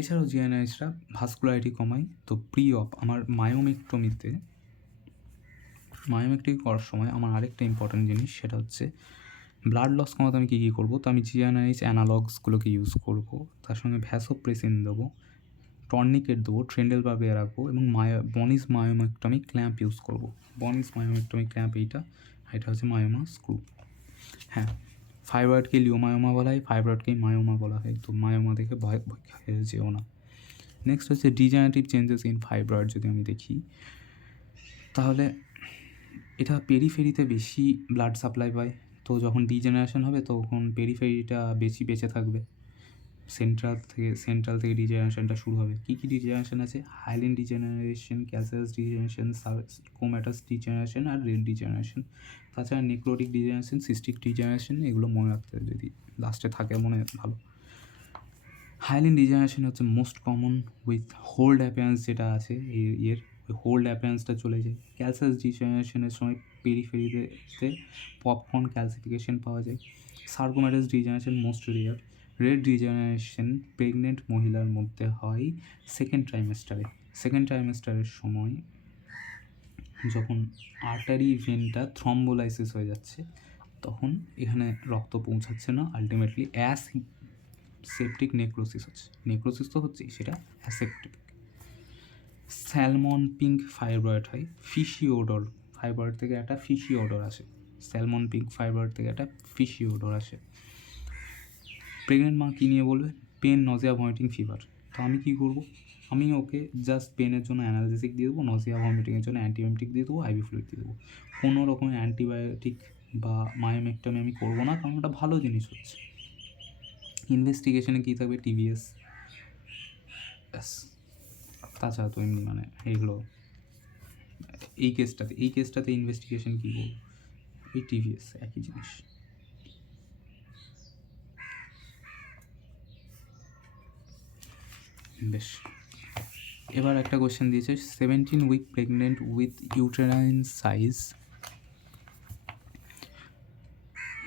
এছাড়াও জিএনআইসরা ভাস্কুলারিটি কমায়। তো আমার মায়োমেক্টমি করার সময় আমার আরেকটা ইম্পর্টেন্ট জিনিস, সেটা হচ্ছে ব্লাড লস কমাতে আমি কী কী করবো। তো আমি জিএনআইস অ্যানালগসগুলোকে ইউজ করবো, তার সঙ্গে ভ্যাসোপ্রেসিন দেবো, টর্নিকেট দেবো, ট্রেন্ডেল বাগে রাখবো, এবং বনিস মায়োমেক্টমি ক্ল্যাম্প ইউজ করবো। বনিস মায়োমেক্টমি ক্ল্যাম্প এটা হচ্ছে মায়োমা স্ক্রু। হ্যাঁ, ফাইব্রয়েডকে লিওমায়োমা বলা হয়, ফাইব্রয়েডকেই মায়োমা বলা হয়, তো মায়োমা দেখে ভয় খেয়ে যেও না। নেক্সট হচ্ছে ডিজেনারেটিভ চেঞ্জেস ইন ফাইব্রয়েড। যদি আমি দেখি তাহলে এটা পেরিফেরিতে বেশি ব্লাড সাপ্লাই পায়, তো যখন ডিজেনারেশন হবে তখন পেরিফেরিটা বেশি বেঁচে থাকবে, সেন্ট্রাল থেকে ডিজেনারেশনটা শুরু হবে। কী কী ডিজেনারেশন আছে, হাইলিন ডিজেনারেশন, ক্যালসাস ডিজেনারেশন, কোম্যাটাস ডিজেনারেশন আর রেড ডিজেনারেশন। তাছাড়া নেক্রোটিক ডিজেনারেশন, সিস্টিক ডিজেনারেশন, এগুলো মনে রাখতে হবে, যদি লাস্টে থাকে মনে ভালো। হাইলিন ডিজেনারেশন হচ্ছে most common with hold appearance, যেটা আছে ওই হোল্ড অ্যাপিয়ারেন্সটা চলে যায়। ক্যালসাস ডিজেনারেশনের সময় পেরিফেরিতে পপকর্ন ক্যালসিফিকেশন পাওয়া যায়। Sarcomatous degeneration most rare. Red degeneration pregnant মহিলার মধ্যে হয় সেকেন্ড ট্রাইমেস্টারের সময়, যখন আর্টারি ভেনটা থ্রম্বোলাইসিস হয়ে যাচ্ছে, তখন এখানে রক্ত পৌঁছাচ্ছে না, আলটিমেটলি অ্যাসেপ্টিক নেক্রোসিস হচ্ছে। নেক্রোসিস তো হচ্ছেই, সেটা অ্যাসেপ্টিক। স্যালমন পিঙ্ক ফাইব্রয়েড হয়, ফিশি ওডর, ফাইব্রয়েড থেকে একটা ফিশি ওডর আসে, স্যালমন পিঙ্ক ফাইব্রয়েড থেকে একটা ফিশি ওডর আসে। প্রেগনেন্ট মা কী নিয়ে বলবে? Pain, nausea, vomiting, fever. তো আমি কী করবো? আমি ওকে জাস্ট পেনের জন্য অ্যানালজেসিক দিয়ে দেবো, নজিয়া ভমিটিংয়ের জন্য অ্যান্টিবায়োটিক দিয়ে দেবো, আইভি ফ্লুইড দিয়ে দেবো। কোনো রকমের অ্যান্টিবায়োটিক বা মায়োমেক্টমি আমি করবো না, কারণ ওটা ভালো জিনিস হচ্ছে। ইনভেস্টিগেশনে কী থাকবে? টিভিএস, ব্যাস। তাছাড়া তো এমনি মানে এইগুলো, এই কেসটাতে ইনভেস্টিগেশন কী করবো? এই টিভিএস একই জিনিস। বেশ, এবার একটা কোয়েশ্চেন দিয়েছে, 17 week pregnant with uterine size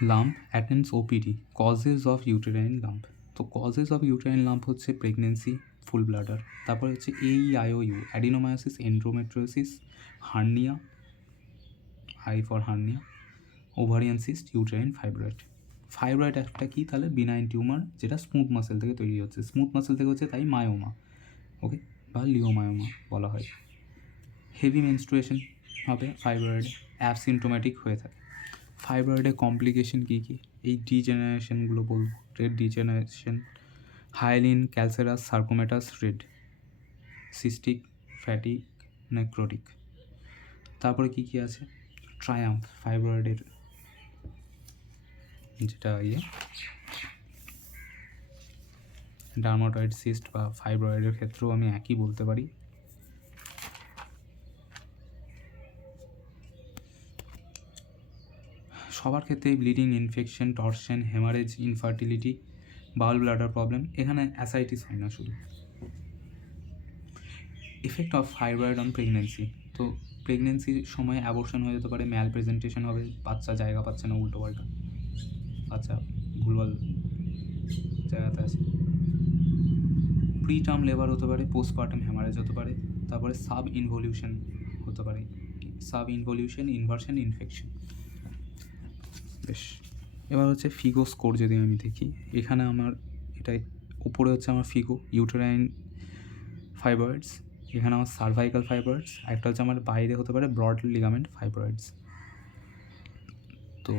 lump attends OPD, causes of uterine lump. তো কজেস অফ ইউটেরাইন লাম্প হচ্ছে প্রেগনেন্সি, ফুল ব্লাডার, তারপরে হচ্ছে AEIOU, adenomyosis, endometriosis, hernia, I for hernia, ovarian cyst, uterine fibroid. Fibroid একটা কি তাহলে? Benign tumour, যেটা smooth muscle থেকে তৈরি হচ্ছে, স্মুথ মাসেল থেকে হচ্ছে, তাই মায়োমা, ওকে, বা লিওমায়োমা বলা হয়। হেভি মেনস্ট্রুয়েশন হবে ফাইব্রয়েডে, অ্যাবসিমটোম্যাটিক হয়ে থাকে। ফাইব্রয়েডের কমপ্লিকেশন কী কী? এই ডিজেনারেশনগুলো বলবো, red degeneration, hyaline, calcareous, sarcomatous, red, cystic, fatty, necrotic. তারপরে কী কী আছে? ট্রায়াম্ফ, ফাইব্রয়েডের যেটা ডার্মাটয়েড সিস্ট বা ফাইব্রয়েডের ক্ষেত্রেও আমি একই বলতে পারি। সবার ক্ষেত্রে bleeding, infection, torsion, haemorrhage, infertility, bowel bladder problem, এখানে অ্যাসাইটিস হয় না শুধু। Effect of fibroid on pregnancy, তো প্রেগনেন্সির সময় অ্যাবর্শন হয়ে যেতে পারে, ম্যাল প্রেজেন্টেশন হবে, বাচ্চা জায়গা পাচ্ছে না, উল্টো পাল্টা বাচ্চা ভুলভাল জায়গাতে আছে, প্রিটার্ম লেবার হতে পারে, পোস্টপার্টাম হেমারেজ হতে পারে, তারপরে সাব ইনভলিউশন হতে পারে, সাব ইনভলিউশন, ইনভার্সন, ইনফেকশন। বেশ, এবার হচ্ছে ফিগো স্কোর যদি আমি দেখি, এখানে আমার এটাই উপরে হচ্ছে আমার ফিগো ইউটেরাইন ফাইব্রয়েডস, এখানে আমার সার্ভাইকাল ফাইব্রয়েডস, একটা হচ্ছে আমার বাইরে হতে পারে ব্রড লিগামেন্ট ফাইব্রয়েডস। তো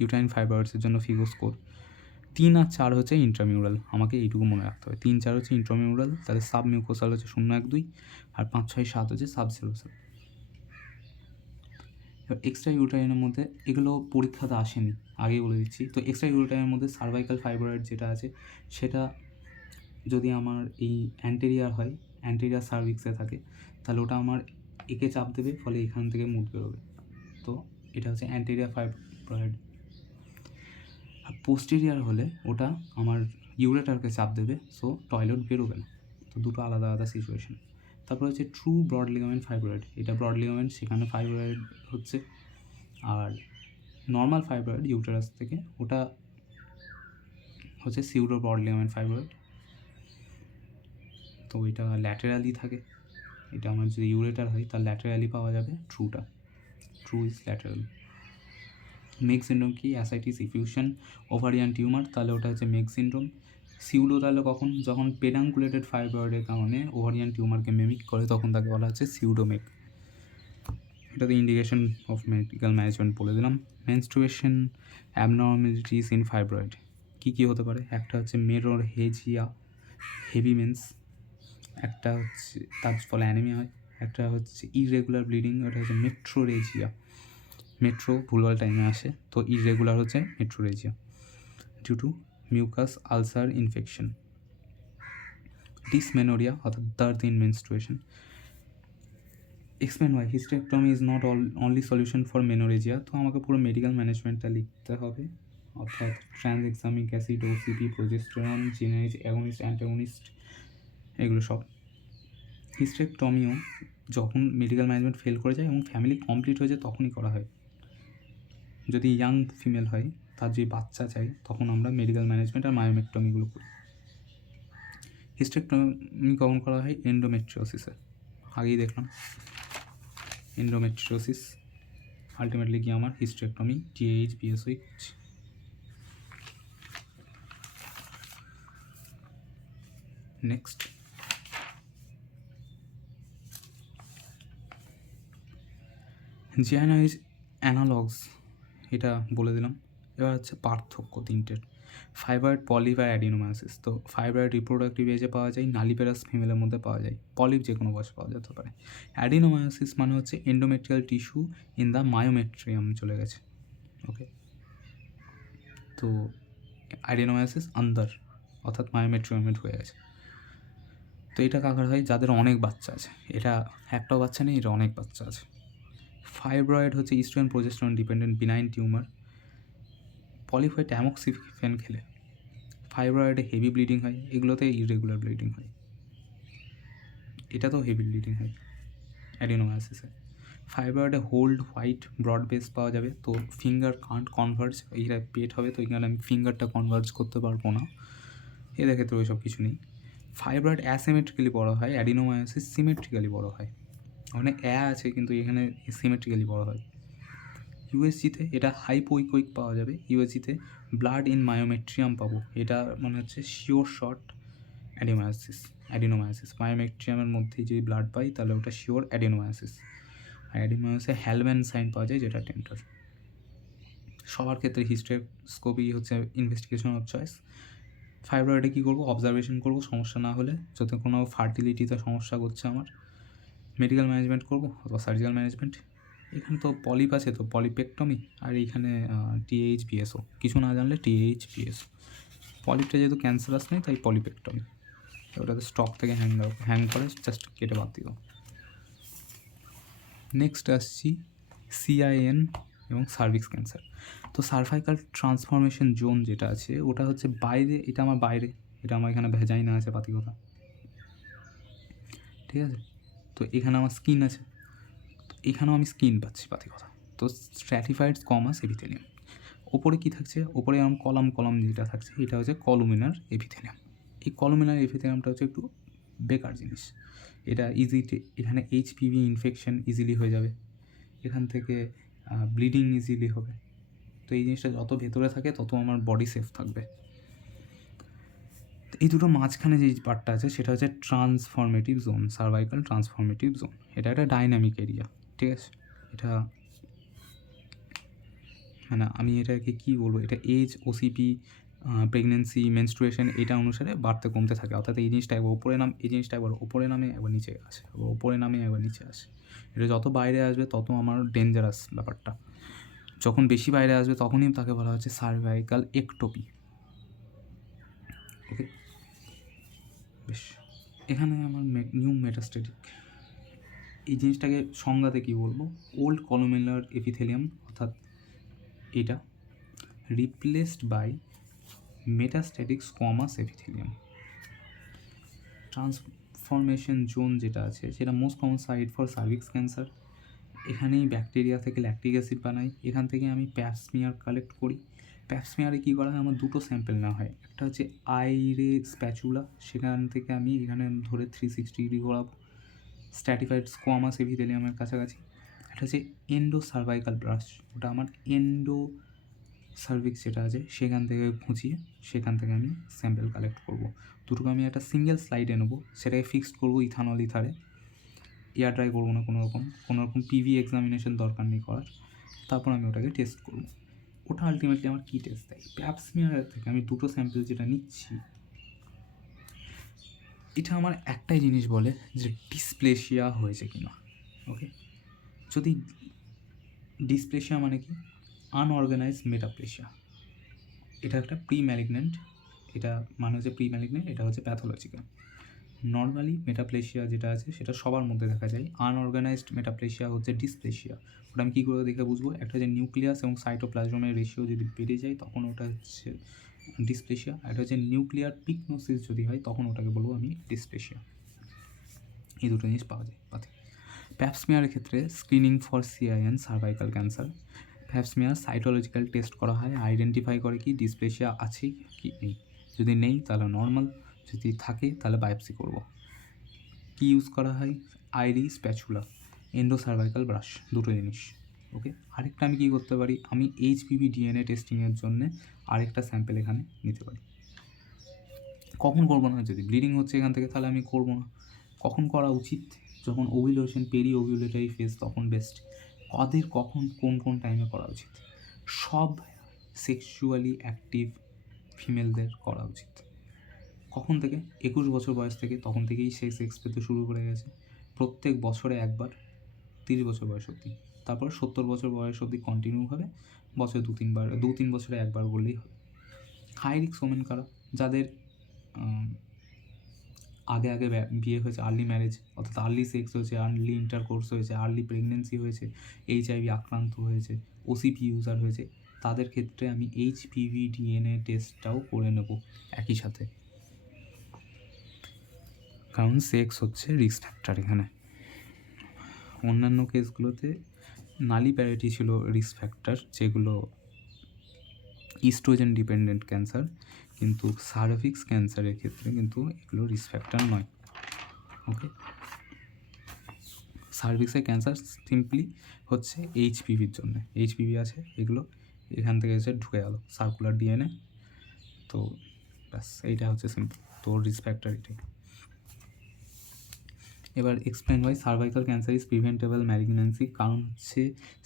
ইউটেরাইন ফাইব্রয়েডসের জন্য ফিগো স্কোর 3 আর 4 হচ্ছে ইন্ট্রামিউরাল, আমাকে এইটুকু মনে রাখতে হবে। 3, 4 হচ্ছে ইন্ট্রামিউরাল, তাহলে সাব মিউকোসাল হচ্ছে 0, 1, 2, আর 5, 6, 7 হচ্ছে সাবসেরোসাল। এবার এক্সট্রা ইউটেরাইনের মধ্যে এগুলো পরীক্ষাতে আসেনি, আগেই বলে দিচ্ছি। তো এক্সট্রা ইউটেরাইনের মধ্যে সার্ভাইকাল ফাইব্রয়েড যেটা আছে, সেটা যদি আমার এই অ্যান্টেরিয়ার হয়, অ্যান্টেরিয়ার সার্ভিক্সে থাকে, তাহলে ওটা আমার একে চাপ দেবে, ফলে এখান থেকে মুখ বেরোবে। তো এটা হচ্ছে অ্যান্টেরিয়ার ফাইব্রয়েড। আর পোস্টেরিয়ার হলে ওটা আমার ইউরেটারকে চাপ দেবে, সো টয়লেট বেরোবে না। তো দুটো আলাদা আলাদা সিচুয়েশন। তারপর হচ্ছে ট্রু ব্রড লিগামেন্ট ফাইব্রয়েড, এটা ব্রড লিগামেন্ট, সেখানে ফাইব্রয়েড হচ্ছে। আর নর্মাল ফাইব্রয়েড ইউটেরাস থেকে, ওটা হচ্ছে সিউডো ব্রড লিগামেন্ট ফাইব্রয়েড। তো এটা ল্যাটেরালি থাকে, এটা আমার যদি ইউরেটার হয় তার ল্যাটেরালি পাওয়া যাবে, true is lateral. Meigs syndrome কি? অ্যাসাইটিস, ইফিউশন, ওভারিয়ান টিউমার, তাহলে ওটা হচ্ছে মেগ সিন্ড্রোম। সিউডো তাহলে কখন? যখন পেডাঙ্কুলেটেড ফাইব্রয়েডের কারণে ওভারিয়ান টিউমারকে মিমিক করে, তখন তাকে বলা হচ্ছে সিউডোমেগ। এটাতে ইন্ডিকেশন অফ মেডিকেল ম্যানেজমেন্ট বলে দিলাম। মেনস্ট্রুয়েশন অ্যাবনর্মালিটিস ইন ফাইব্রয়েড কী কী হতে পারে? একটা হচ্ছে মেনোরহেজিয়া, হেভি মেন্স, একটা হচ্ছে তার ফলে অ্যানিমিয়া হয়, একটা হচ্ছে ইররেগুলার ব্লিডিং, ওটা হচ্ছে মেট্রোরেজিয়া, মেট্রো ভুলভাল টাইমে আসে, তো ইররেগুলার হচ্ছে metrorrhagia, due to mucous ulcer infection. Dysmenorrhoea অর্থাৎ dearth in menstruation. Explain why hysterectomy is not only solution for menorrhagia. তো আমাকে পুরো মেডিকেল ম্যানেজমেন্টটা লিখতে হবে, অর্থাৎ ট্রান্সএক্সামিক অ্যাসিড, ওসিপি, প্রোজেস্টেরন, জিনাইজ, অ্যাগনিস্ট, অ্যান্টাগনিস্ট, এগুলো সব। হিস্টেক্টমিও যখন মেডিকেল ম্যানেজমেন্ট ফেল করে যায় এবং ফ্যামিলি কমপ্লিট হয়ে যায় তখনই করা হয়। যদি ইয়াং ফিমেল হয়, তার যে বাচ্চা চাই, তখন আমরা মেডিকেল ম্যানেজমেন্ট আর মায়োমেক্টমিগুলো করি। হিস্টেক্টমি কখন করা হয়? এন্ডোমেট্রিওসিসে, আগেই দেখলাম এন্ডোমেট্রিওসিস আলটিমেটলি কি আমার হিস্টেক্টমি, টিএইচ, বিএসওই করছি। নেক্সট, জিআইএনআইজ অ্যানালগস এটা বলে দিলাম। এবার হচ্ছে পার্থক্য তিনটের, ফাইব্রয়েড, পলিপ আর অ্যাডিনোমায়োসিস। তো ফাইব্রয়েড রিপ্রোডাক্টিভ এজে পাওয়া যায়, নালিপেরাস ফিমেলের মধ্যে পাওয়া যায়, পলিপ যে কোনো বয়সে পাওয়া যেতে পারে। অ্যাডিনোমায়োসিস মানে হচ্ছে endometrial tissue in the myometrium চলে গেছে। ওকে, তো অ্যাডিনোমায়োসিস আন্দার অর্থাৎ মায়োমেট্রিয়ামে ঢুকে গেছে। তো এটা কাকার হয় যাদের অনেক বাচ্চা আছে, এটা একটাও বাচ্চা নেই, এটা অনেক বাচ্চা আছে। ফাইব্রয়েড হচ্ছে oestrogen progesterone dependent benign tumour. Polyp হয় ট্যামক্সিফেন খেলে। ফাইব্রয়েডে হেভি ব্লিডিং হয়, এগুলোতে ইরেগুলার ব্লিডিং হয়, এটা তো হেভি ব্লিডিং হয় অ্যাডিনোমায়োসিসে। ফাইব্রয়েডে হোল্ড হোয়াইট ব্রড বেস পাওয়া যাবে, তো ফিঙ্গার কান্ট কনভার্জ, এইটা পেট হবে তো এখানে আমি ফিঙ্গারটা কনভার্জ করতে পারবো না, এদের ক্ষেত্রে ওই সব কিছু নেই। ফাইব্রয়েড অ্যাসিমেট্রিক্যালি বড় হয়, অ্যাডিনোমায়োসিস সিমেট্রিক্যালি বড় হয়, মানে আছে কিন্তু এখানে সিমেট্রিক্যালি বড় হয়। ইউএসজিতে এটা হাইপোইকোইক পাওয়া যাবে, ইউএসজিতে ব্লাড ইন মায়োমেট্রিয়াম পাবো, এটা মানে হচ্ছে শিওর শর্ট অ্যাডিনোমায়োসিস মায়োমেট্রিয়ামের মধ্যে যদি ব্লাড পাই তাহলে ওটা শিওর অ্যাডিনোমায়োসিস। আর অ্যাডিনোমায়োসিসে হ্যালম্যান সাইন পাওয়া যায় যেটা টেন্টার। সবার ক্ষেত্রে হিস্টেস্কোপি হচ্ছে ইনভেস্টিগেশন অফ চয়েস। ফাইব্রয়েডে কী করবো, অবজারভেশন করবো, সমস্যা না হলে, যদি কোনো ফার্টিলিটিতে সমস্যা করছে আমার, মেডিকেল ম্যানেজমেন্ট করবো অথবা সার্জিক্যাল ম্যানেজমেন্ট। এখানে তো পলিপ আছে তো পলিপেক্টমি, আর এইখানে টিএইচপিএসও, কিছু না জানলে টিএইচপিএসও। পলিপটা যেহেতু ক্যান্সারাস নেই তাই পলিপেক্টমি, ওটাতে স্টক থেকে হ্যাং করে জাস্ট কেটে বাদ দিও। নেক্সট আসছি সিআইএন এবং সার্ভিক্স ক্যান্সার। তো সার্ভাইকাল ট্রান্সফরমেশন জোন যেটা আছে ওটা হচ্ছে বাইরে, এটা আমার বাইরে, এটা আমার এখানে ভেজাইনা আছে পাতি কথা, ঠিক আছে। তো এখানে আমার স্কিন আছে, তো এখানেও আমি স্কিন পাচ্ছি পাতি কথা। তো স্ট্র্যাটিফাইড স্কোয়ামাস এপিথেলিয়াম। ওপরে কী থাকছে, ওপরে এরকম কলাম কলাম যেটা থাকছে এটা হচ্ছে কলুমিনার এপিথেলিয়াম। এই কলুমিনার এপিথেলিয়ামটা হচ্ছে একটু বেকার জিনিস, এটা এখানে এইচপিভি ইনফেকশন ইজিলি হয়ে যাবে, এখান থেকে ব্লিডিং ইজিলি হবে। তো এই জিনিসটা যত ভেতরে থাকে তত আমার বডি সেফ থাকবে। এই দুটো মাঝখানে যে পার্টটা আছে সেটা হচ্ছে transformative zone, cervical transformative zone. এটা একটা ডাইনামিক এরিয়া, ঠিক আছে। এটা মানে আমি এটাকে কী বলবো, এটা এজ, ওসিপি, প্রেগনেন্সি, মেনস্ট্রুয়েশন এটা অনুসারে বাড়তে কমতে থাকে, অর্থাৎ এই জিনিসটা একবার উপরে এই জিনিসটা একবার উপরে নামে একবার নিচে আসে, একবার উপরে নামে একবার নিচে আসে। এটা যত বাইরে আসবে তত আমার ডেঞ্জারাস ব্যাপারটা। যখন বেশি বাইরে আসবে তখনই তাকে বলা হচ্ছে সার্ভাইকাল একটোপি। ওকে, বেশ। এখানে আমার নিউ মেটাস্টেটিক, এই জিনিসটাকে সংজ্ঞাতে কী বলবো, ওল্ড কলুমিনার এপিথেলিয়াম অর্থাৎ এটা replaced by metastatic squamous epithelium. Transformation zone যেটা আছে সেটা most common site for cervix cancer. এখানেই ব্যাকটেরিয়া থেকে ল্যাকটিক অ্যাসিড বানাই, এখান থেকে আমি প্যাপস্মিয়ার কালেক্ট করি। প্যাপস্মিয়ারে কী করা হয়, আমার দুটো স্যাম্পেল নেওয়া হয়, একটা হচ্ছে আইরে স্প্যাচুলা, সেখান থেকে আমি এখানে ধরে 360 ডিগ্রি ঘোরাবো স্ট্র্যাটিফাইড স্কোয়ামাস এপিথেলিয়ামের কাছাকাছি। একটা হচ্ছে এন্ডো সার্ভাইকাল ব্রাশ, ওটা আমার এন্ডো সার্ভিক্স যেটা আছে সেখান থেকে খুঁচিয়ে সেখান থেকে আমি স্যাম্পেল কালেক্ট করবো। দুটোকে আমি একটা সিঙ্গেল স্লাইডে নেবো, সেটাকে ফিক্সড করবো ইথানল ইথারে, এয়ার ড্রাই করবো না কোনো রকম পিভি এক্সামিনেশন দরকার নেই করার। তারপর আমি ওটাকে টেস্ট করবো। ওটা আলটিমেটলি আমার কী টেস্ট দেয়, প্যাপস্মিয়ার থেকে আমি দুটো স্যাম্পেল যেটা নিচ্ছি এটা আমার একটাই জিনিস বলে যে ডিসপ্লেশিয়া হয়েছে কি না। ওকে, যদি ডিসপ্লেশিয়া মানে কি, আনঅর্গানাইজ মেটাপ্লেশিয়া, এটা একটা প্রি ম্যালিগন্যান্ট, এটা মানে হচ্ছে প্রি ম্যালিগন্যান্ট, এটা হচ্ছে প্যাথোলজিক্যাল। নর্মালি মেটাপ্লেশিয়া যেটা আছে সেটা সবার মধ্যে দেখা যায়, আনঅর্গানাইজড মেটাপ্লেশিয়া হচ্ছে ডিসপ্লেশিয়া। ওটা আমি কী করে দেখে বুঝবো, একটা যে নিউক্লিয়াস এবং সাইটোপ্লাজমের রেশিও যদি বেড়ে যায় তখন ওটা হচ্ছে ডিসপ্লেশিয়া, আর এটা হচ্ছে নিউক্লিয়ার পিকনোসিস যদি হয় তখন ওটাকে বলবো আমি ডিসপ্লেশিয়া। এই দুটো জিনিস পাওয়া যায় পাতে। প্যাপস্মিয়ারের ক্ষেত্রে screening for CIN cervical cancer, Pap smear cytological test করা হয়, আইডেন্টিফাই করে কি ডিসপ্লেশিয়া আছে কি নেই, যদি নেই তাহলে নর্মাল, যদি থাকে তাহলে বায়োপসি করব। কি ইউজ করা হয়, আইরি স্প্যাচুলা, এন্ডো সার্ভাইকাল ব্রাশ, দুটো জিনিস। ওকে, আরেকটা আমি কী করতে পারি, আমি এইচপিভি ডিএনএ টেস্টিংয়ের জন্যে আরেকটা স্যাম্পেল এখানে নিতে পারি। কখন করবো না, যদি ব্লিডিং হচ্ছে এখান থেকে তাহলে আমি করবো না। কখন করা উচিত, যখন ওভিউলেশন পেরি ওভিউলেটারি ফেজ তখন বেস্ট। ওদের কখন কোন টাইমে করা উচিত? সব সেক্সুয়ালি অ্যাক্টিভ ফিমেলদের করা উচিত। কখন থেকে? 21 বছর বয়স থেকে, তখন থেকেই সে সেক্স পেতে শুরু করে গেছে। প্রত্যেক বছরে একবার, 30 বছর বয়স অবধি। তারপর 70 বছর বয়স অবধি কন্টিনিউ হবে, বছরে 2-3 বছরে একবার বললেই হবে। হাই রিস্ক ওমেন কারা? যাদের আগে বিয়ে হয়েছে, আর্লি ম্যারেজ, অর্থাৎ আর্লি সেক্স হয়েছে, আর্লি ইন্টারকোর্স হয়েছে, আর্লি প্রেগনেন্সি হয়েছে, HIV আক্রান্ত হয়েছে, OCP ইউজার হয়েছে, তাদের ক্ষেত্রে আমি HPV DNA টেস্টটাও করে নেব একই সাথে, কারণ সেক্স হচ্ছে রিস্ক ফ্যাক্টর এখানে। অন্যান্য কেসগুলোতে নালিপ্যারিটি ছিল রিস্ক ফ্যাক্টর, যেগুলো ইস্ট্রোজেন ডিপেন্ডেন্ট ক্যান্সার, কিন্তু সার্ভিক্স ক্যান্সারের ক্ষেত্রে কিন্তু এগুলো রিস্ক ফ্যাক্টর নয়। ওকে, সার্ভিক্সের ক্যান্সার সিম্পলি হচ্ছে HPVর জন্য, HPV আছে, এগুলো এখান থেকে এসে ঢুকে গেল সার্কুলার DNA, তো ব্যাস এইটা হচ্ছে সিম্পল, তো রিস্ক ফ্যাক্টর এটাই। এবার explain why cervical cancer is preventable malignancy. কারণ হচ্ছে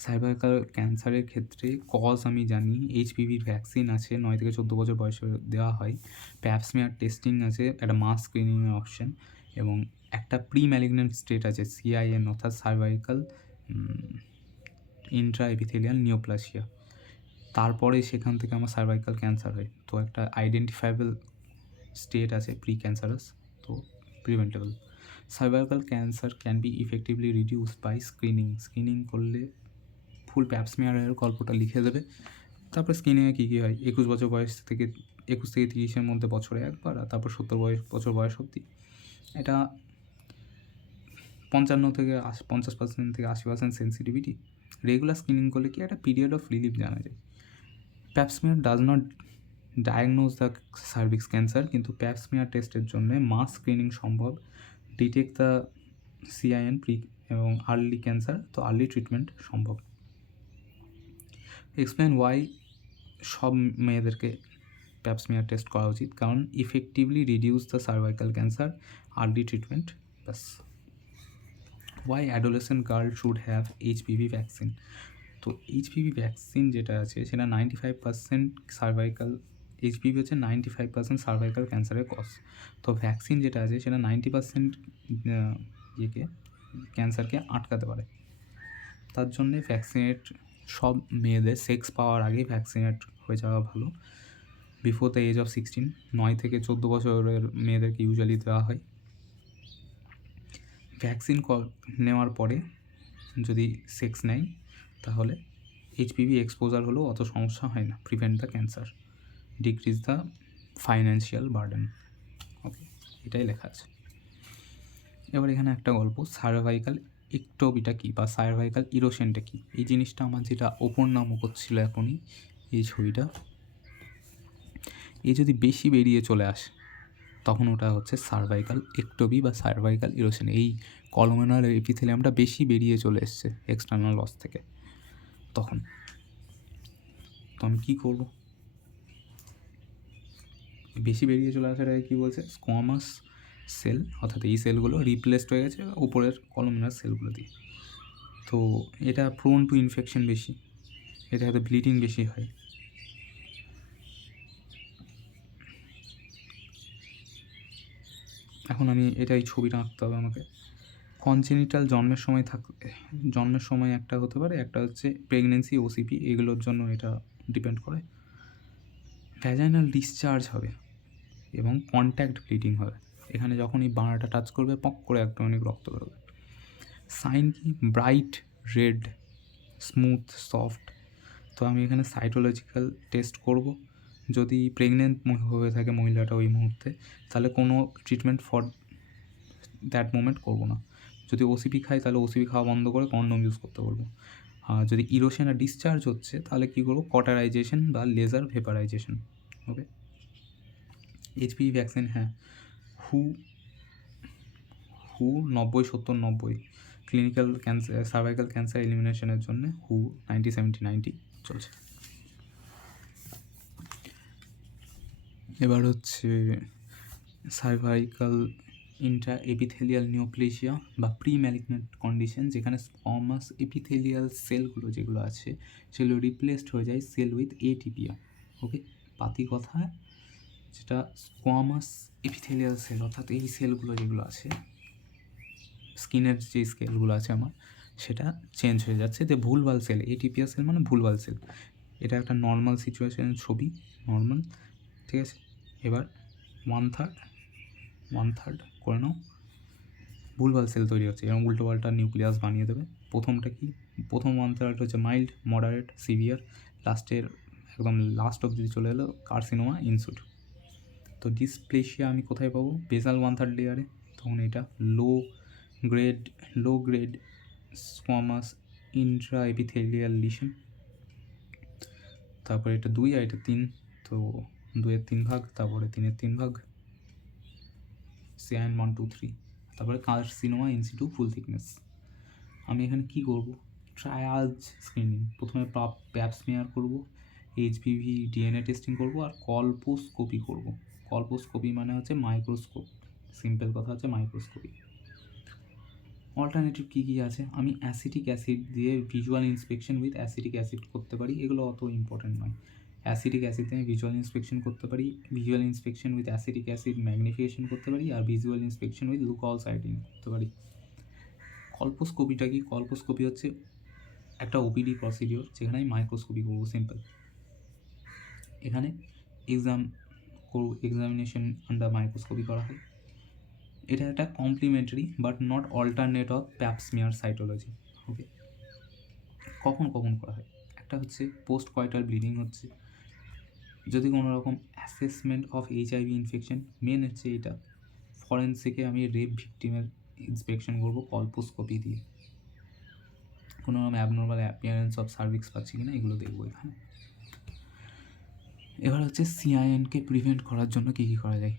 সার্ভাইকাল ক্যান্সারের ক্ষেত্রে কজ আমি জানি, HPVর ভ্যাকসিন আছে, 9 থেকে 14 বছর বয়সে দেওয়া হয়, প্যাপস্মিয়ার টেস্টিং আছে, একটা মাস স্ক্রিনিংয়ের অপশন, এবং একটা প্রি ম্যালিগন্যান্ট স্টেট আছে CIN, অর্থাৎ সার্ভাইকাল ইন্ট্রা এপিথেলিয়াল নিওপ্লাসিয়া। তারপরে সেখান থেকে আমার সার্ভাইকাল ক্যান্সার হয়, তো একটা আইডেন্টিফাইবল স্টেট আছে প্রি ক্যান্সারাস, তো preventable. Cervical cancer can be effectively reduced by screening করলে ফুল প্যাপস্মিয়ারের গল্পটা লিখে দেবে। তারপর স্ক্রিনিংয়ে কী কী হয়, 21 বছর বয়স থেকে 21 থেকে 30-এর মধ্যে বছরে একবার, আর তারপর 70 বছর বয়স অবধি। এটা 55 থেকে 50% থেকে 80% সেন্সিটিভিটি। রেগুলার স্ক্রিনিং করলে কি একটা পিরিয়ড অফ রিলিফ জানা যায়। Pap smear does not diagnose the cervix cancer, কিন্তু প্যাপস্মিয়ার টেস্টের জন্য মাস স্ক্রিনিং সম্ভব, ডিটেক্ট দ্য CIN প্রি এবং আর্লি ক্যান্সার, তো আর্লি ট্রিটমেন্ট সম্ভব। এক্সপ্লেন ওয়াই সব মেয়েদেরকে প্যাপস্মিয়ার টেস্ট করা উচিত, কারণ effectively reduce the cervical cancer, early treatment, ব্যাস। Why adolescent girl should have HPV vaccine. তো HPV ভ্যাকসিন যেটা আছে সেটা 95% সার্ভাইকাল, HPV হচ্ছে 95% সার্ভাইকাল ক্যান্সারের কজ, তো ভ্যাকসিন যেটা আছে সেটা 90% ক্যান্সারকে আটকাতে পারে। তার জন্যে ভ্যাকসিনেট সব মেয়েদের সেক্স পাওয়ার আগেই ভ্যাকসিনেট হয়ে যাওয়া ভালো, বিফোর দ্য এজ অফ 16। 9 থেকে 14 বছরের মেয়েদেরকে ইউজুয়ালি দেওয়া হয়। ভ্যাকসিন নেওয়ার পরে যদি সেক্স নেয় তাহলে HPV এক্সপোজার হলেও অত সমস্যা হয় না, prevent the cancer, decrease the financial burden. Okay, এটাই লেখা আছে। এবার এখানে একটা গল্প, সার্ভাইকাল ইক্টোপিটা কী বা সার্ভাইকাল ইরোশনটা কী, এই জিনিসটা আমার যেটা ওপর নাম করছিল এখনই, এই ছবিটা, এই যদি বেশি বেরিয়ে চলে আসে তখন ওটা হচ্ছে সার্ভাইকাল একটোপি বা সার্ভাইকাল ইরোশন। এই কলমেনার এপিথেলিয়ামটা বেশি বেরিয়ে চলে এসছে এক্সটার্নাল লস থেকে, তখন তো আমি কী করবো? বেশি বেরিয়ে চলে আসাটাকে কী বলছে, স্কোয়ামাস সেল, অর্থাৎ এই সেলগুলো রিপ্লেসড হয়ে গেছে উপরের কলমেনার সেলগুলো দিয়ে। তো এটা প্রোন টু ইনফেকশন বেশি, এটা হয়তো ব্লিডিং বেশি হয়। এখন আমি এটাই ছবিটা আঁকতে হবে আমাকে। কনজেনিটাল জন্মের সময় একটা হতে পারে, একটা হচ্ছে প্রেগনেন্সি, OCP, এগুলোর জন্য এটা ডিপেন্ড করে। ভ্যাজাইনাল ডিসচার্জ হবে এবং কন্ট্যাক্ট ব্লিডিং হবে, এখানে যখন এই বাঁড়াটা টাচ করবে পক করে একটা অনেক রক্ত বেরোবে। সাইন কি, ব্রাইট রেড, স্মুথ, সফট। তো আমি এখানে সাইটোলজিক্যাল টেস্ট করব, যদি প্রেগনেন্ট হয়ে থাকে মহিলাটা ওই মুহূর্তে, তাহলে কোনো ট্রিটমেন্ট ফর দ্যাট মোমেন্ট করবো না। যদি OCP খাই তাহলে OCP খাওয়া বন্ধ করে কন্ডোম ইউজ করতে বলবো। যদি ইরোশন আর ডিসচার্জ হচ্ছে তাহলে কী করবো, কটারাইজেশন বা লেজার ভেপারাইজেশন। ওকে, HPV ভ্যাকসিন, হ্যাঁ, হু 90-70-90 ক্লিনিক্যাল ক্যান্সার, সার্ভাইকাল ক্যান্সার এলিমিনেশনের জন্য হু 90-70-90 চলছে। এবার হচ্ছে সার্ভাইকাল ইন্ট্রা এপিথেলিয়াল নিওপ্লেসিয়া বা প্রি ম্যালিগন্যান্ট কন্ডিশন, যেখানে স্কোয়ামাস এপিথেলিয়াল সেলগুলো যেগুলো আছে সেগুলো রিপ্লেসড হয়ে যায় সেল উইথ এটিপিয়া। ওকে, পাতি কথায় যেটা স্কোয়ামাস এপিথেলিয়াল সেল, অর্থাৎ এই সেলগুলো যেগুলো আছে স্কিনের যে স্কেলগুলো আছে আমার, সেটা চেঞ্জ হয়ে যাচ্ছে। যে ভুলভাল সেল, এটিপিয়া সেল মানে ভুলভাল সেল। এটা একটা নর্মাল সিচুয়েশনের ছবি, নর্মাল, ঠিক আছে। এবার ওয়ান থার্ড করে নাও, ভুলভাল সেল তৈরি হচ্ছে এবং উল্টোপাল্টা নিউক্লিয়াস বানিয়ে দেবে। প্রথমটা কি, প্রথম ওয়ান থার্ড হচ্ছে মাইল্ড, মডারেট, সিভিয়ার, লাস্টের একদম লাস্ট অব্দি চলে এলো কার্সিনোমা ইনসুট। তো ডিসপ্লেশিয়া আমি কোথায় পাবো? বেসাল ওয়ান থার্ড লেয়ারে। তখন এটা low grade squamous Intra epithelial lesion. তারপরে এটা 2 আর এটা 3, তো 2-এর 3 ভাগ, তারপরে 3-এর 3 ভাগ, CIN 1 2 3, তারপরে কার্সিনোমা ইনসিটু ফুল থিকনেস। আমি এখানে কি করব? ট্রায়াজ স্ক্রিনিং, প্রথমে প্যাপ স্মিয়ার করব, HPV DNA টেস্টিং করব, আর কল্পোস্কোপি করব। কল্পোস্কোপি মানে হচ্ছে মাইক্রোস্কোপ, সিম্পল কথা হচ্ছে মাইক্রোস্কোপি। অল্টারনেটিভ কী কী আছে? আমি অ্যাসিটিক অ্যাসিড দিয়ে visual inspection with acetic acid করতে পারি, এগুলো অত ইম্পর্টেন্ট নয়। অ্যাসিটিক অ্যাসিড দিয়ে আমি ভিজুয়াল ইন্সপেকশন করতে পারি, visual inspection with acetic acid magnification করতে পারি, আর ভিজুয়াল ইন্সপেকশন উইথ লুকল সাইটিং করতে পারি। কল্পোস্কোপিটা কি? কল্পোস্কোপি হচ্ছে একটা ওপিডি প্রসিডিওর, যেখানে আমি মাইক্রোস্কোপি করবো, সিম্পল। এখানে এক্সামিনেশন আন্ডার মাইক্রোস্কোপি করা হয়। এটা একটা complementary but not alternate of Pap smear cytology. Okay, কখন করা হয়? একটা হচ্ছে পোস্ট কয়টাল ব্লিডিং হচ্ছে, যদি কোনো রকম assessment of HIV infection, main হচ্ছে এটা। ফরেন্সিকে আমি রেপ ভিকটিমের ইন্সপেকশন করবো কল্পোস্কোপি দিয়ে, কোনো রকম অ্যাবনর্মাল অ্যাপিয়ারেন্স অফ সার্ভিক্স পাচ্ছি কিনা এগুলো দেখবো এখানে। এবার হচ্ছে CINকে প্রিভেন্ট করার জন্য কী কী করা যায়?